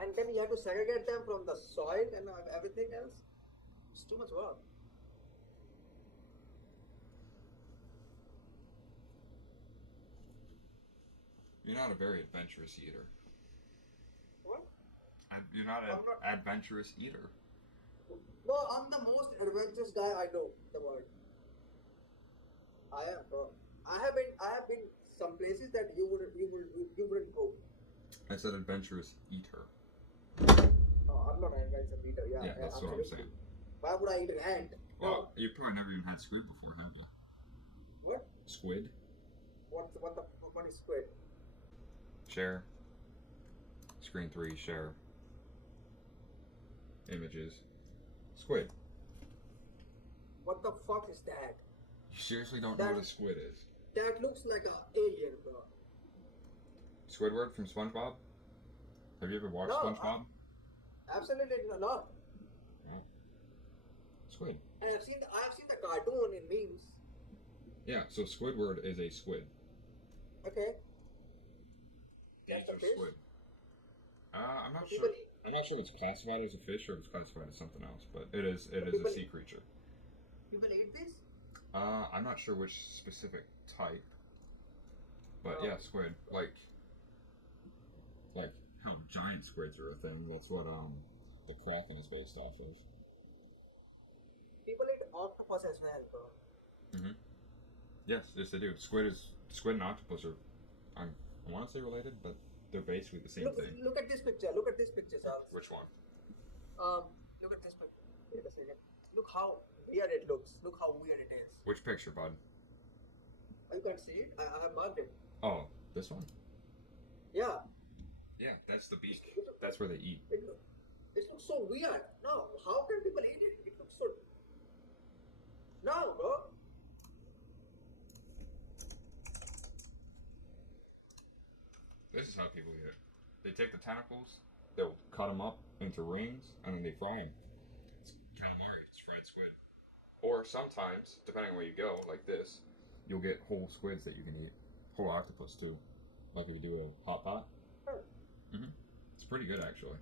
And then you have to segregate them from the soil and everything else. It's too much work. You're not a very adventurous eater. What? You're not an adventurous eater. No, I'm the most adventurous guy I know in the world. I am, bro. I have been some places that you wouldn't go. I said adventurous eater. Oh, I'm not an adventurous eater. Yeah, that's what I'm saying. Why would I eat an ant? Well, you probably never even had squid before, have you? What? Squid. What is squid? Share. Screen 3. Share. Images. Squid. What the fuck is that? You seriously don't know what a squid is? That looks like a alien, bro. Squidward from SpongeBob? Have you ever watched No, SpongeBob? Absolutely not. Oh. Squid. I have seen the cartoon in memes. Yeah, so Squidward is a squid. Okay. These That's a are fish? squid. I'm not People sure. eat- I'm not sure if it's classified as a fish or if it's classified as something else, but it is a people sea eat- creature. People eat this? I'm not sure which specific type, but yeah, squid. Like how giant squids are a thing. That's what the Kraken is based off of. People eat octopus as well, bro. Mm-hmm. Yes, they do. Squid and octopus are, I want to say related, but they're basically the same thing. Look at this picture. Look at this picture, Charles. Which one? Look at this picture. Wait a second. Look how weird it looks. Look how weird it is. Which picture, bud? You can't see it. I have marked it. Oh, this one? Yeah. Yeah, that's the beak. That's where they eat. It looks so weird. No, how can people eat it? It looks so. No, bro. This is how people eat it. They take the tentacles, they'll cut them up into rings, and then they fry them. It's calamari. It's fried squid. Or sometimes, depending on where you go, like this, you'll get whole squids that you can eat. Whole octopus too. Like if you do a hot pot. Huh. Mm-hmm. It's pretty good actually.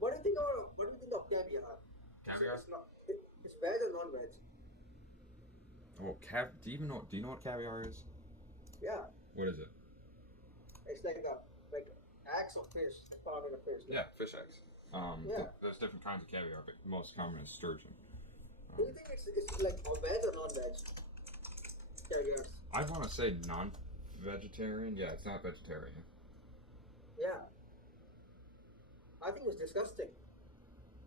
What do you think of caviar? Caviar? It's veg or non-veg? Oh, do you know what caviar is? Yeah. What is it? It's like eggs of fish. It's found in a fish. Yeah, fish eggs. Yeah. There's different kinds of caviar, but most common is sturgeon. Do you think it's like a veg or non-veg? Caviar. I want to say non-vegetarian. Yeah, it's not vegetarian. Yeah. I think it's disgusting.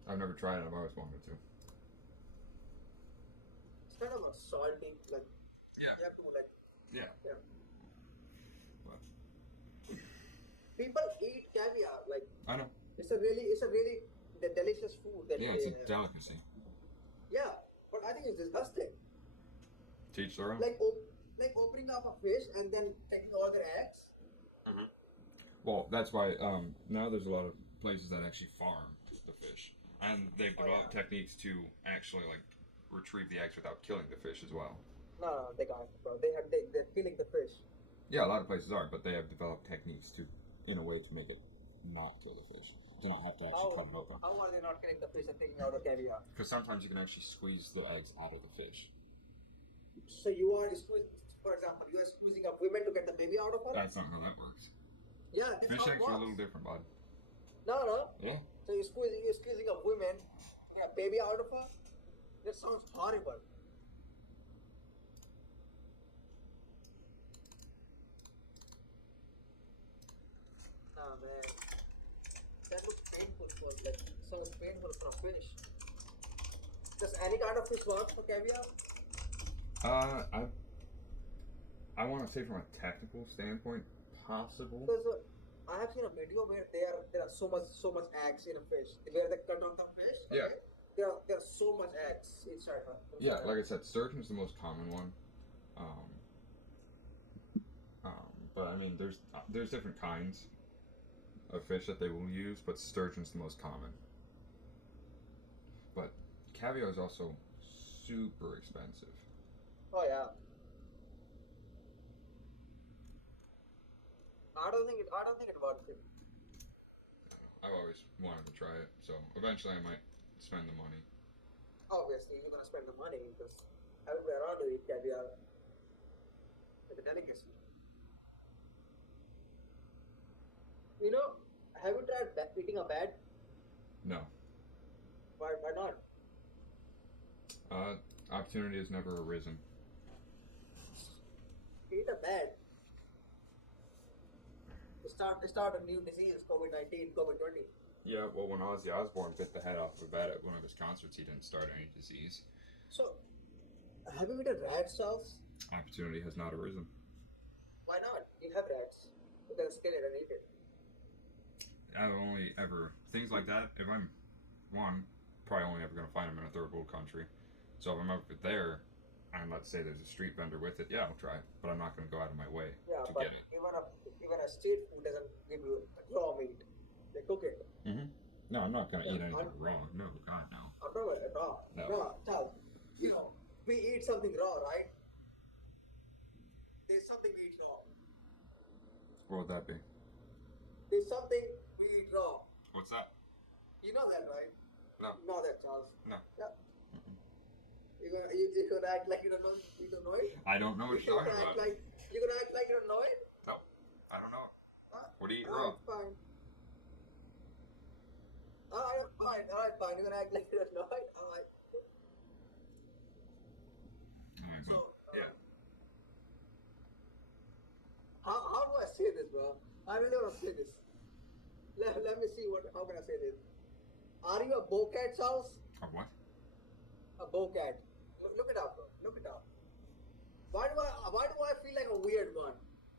I've never tried it. I've always wanted to. It's kind of a salty, like Yeah. you have to like. Yeah. Yeah. What? People eat caviar like I know. it's a really the delicious food that Yeah, they it's a have. delicacy. Yeah, but I think it's disgusting. Teach their own. Like opening up a fish and then taking all their eggs. Mm-hmm. Well, that's why now there's a lot of places that actually farm the fish, and they've developed techniques to actually like retrieve the eggs without killing the fish as well. No, they can't, bro. They're killing the fish. Yeah, a lot of places are, but they have developed techniques in a way to make it not kill the fish. To not have to actually cut it open. How are they not killing the fish and taking out the caviar? Because sometimes you can actually squeeze the eggs out of the fish. So you are squeezing, for example, you are squeezing a woman to get the baby out of her? That's not how that works. Yeah, that's Fish how eggs it are a works. little different, bud. No. Yeah. So you're squeezing a woman to get a baby out of her? That sounds horrible. Nah, man. That looks painful sounds painful for a fish. Does any kind of fish work for caviar? I want to say from a technical standpoint, possible. Because I have seen a video where there are so much eggs in a fish. Where they cut off the fish. Yeah. Okay? There are so much eggs inside her. Yeah, like I said, sturgeon is the most common one. But I mean, there's different kinds of fish that they will use, but sturgeon's the most common. But caviar is also super expensive. Oh yeah. I don't think it worth it. I've always wanted to try it, so eventually I might spend the money. Obviously, you're gonna spend the money because everywhere around you eat caviar. Like a delicacy. You know, have you tried eating a bat? No. Why not? Opportunity has never arisen. Eat a bat. Start a new disease, COVID-19, COVID-20. Yeah, well, when Ozzy Osbourne bit the head off of a bat at one of his concerts, he didn't start any disease. So, have you eaten rat sauce? Opportunity has not arisen. Why not? You have rats. You can skin it and eat it. I've only ever things like that. If I'm probably only ever gonna find them in a third world country. So if I'm over there, and let's say there's a street vendor with it, yeah, I'll try. But I'm not gonna go out of my way Yeah, to but get it. even a street food doesn't give you raw meat. They cook it. Mm-hmm. No, I'm not gonna eat Yeah, anything raw. No, God, no. I'm talking about raw. No. Raw. Now, you know, we eat something raw, right? There's something we eat raw. What would that be? There's something we eat raw. What's that? You know that, right? No. You know that, Charles. No. Yeah. Mm-mm. You're gonna act like you don't know. You don't know it. I don't know what you're talking about. You're gonna act like you don't know it. No, I don't know. Huh? What do you eat Alright, raw? fine. Alright, fine. Alright, fine. You're gonna act like you don't know it. Alright. Alright, So, yeah. How do I say this, bro? I really want to say this. Let me see how can I say this. Are you a bowcat, Charles? A what? A bowcat. Look it up, bro. Look it up. Why do I feel like a weird one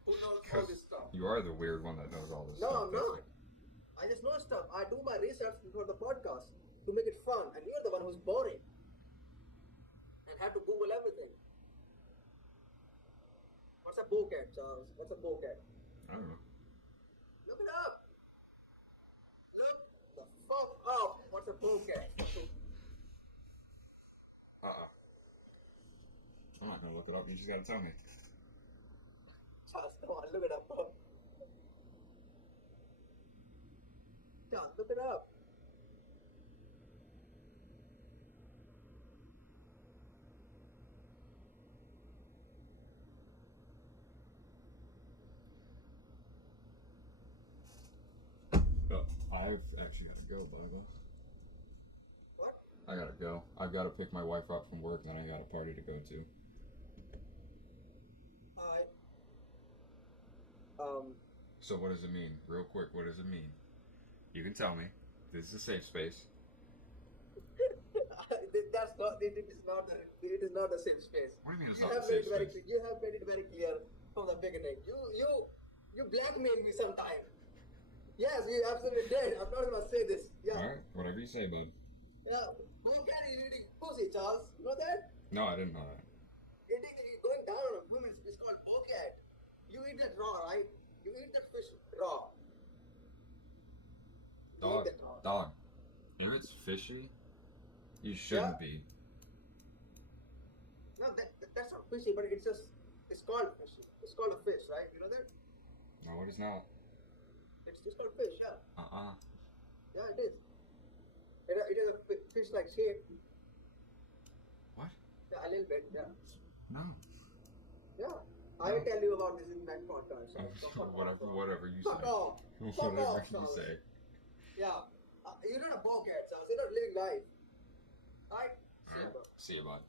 who knows all this stuff? You are the weird one that knows all this No, stuff. I'm not. I just know stuff. I do my research before the podcast to make it fun, and you're the one who's boring and have to Google everything. What's a bowcat, Charles? What's a bowcat? I don't know. Look it up. Look the fuck up. What's a bowcat? I'm not gonna look it up. You just gotta tell me. Charles, come on, look it up. Charles, look it up. Oh, I've actually gotta go, Bible. What? I gotta go. I've gotta pick my wife up from work, then I got a party to go to. So what does it mean? Real quick, what does it mean? You can tell me. This is a safe space. That's not. It is not the same space. What do you mean it's You not have the made safe it very. space? You have made it very clear from the beginning. You blackmail me sometime. Yes, you absolutely did. I'm not gonna say this. Yeah. Alright, whatever you say, bud. Yeah. Bowcat is eating pussy, Charles. You know that? No, I didn't know that. Going down on a woman is called bowcat. You eat that raw, right? You eat that fish raw. You Dog, eat that raw. dog. If it's fishy, you shouldn't be. No, that's not fishy, but it's called fishy. It's called a fish, right? You know that? No, it is not. It's just called fish, yeah. Yeah, it is. It is a fish-like shape. What? Yeah, a little bit, yeah. No. Yeah. I will tell you about this in that podcast. Whatever you say. Fuck off. Fuck Whatever off, you Charles. say. Yeah. You're not a bowcat, Charles. You're not living life. Right? See you, bro. See you, bud.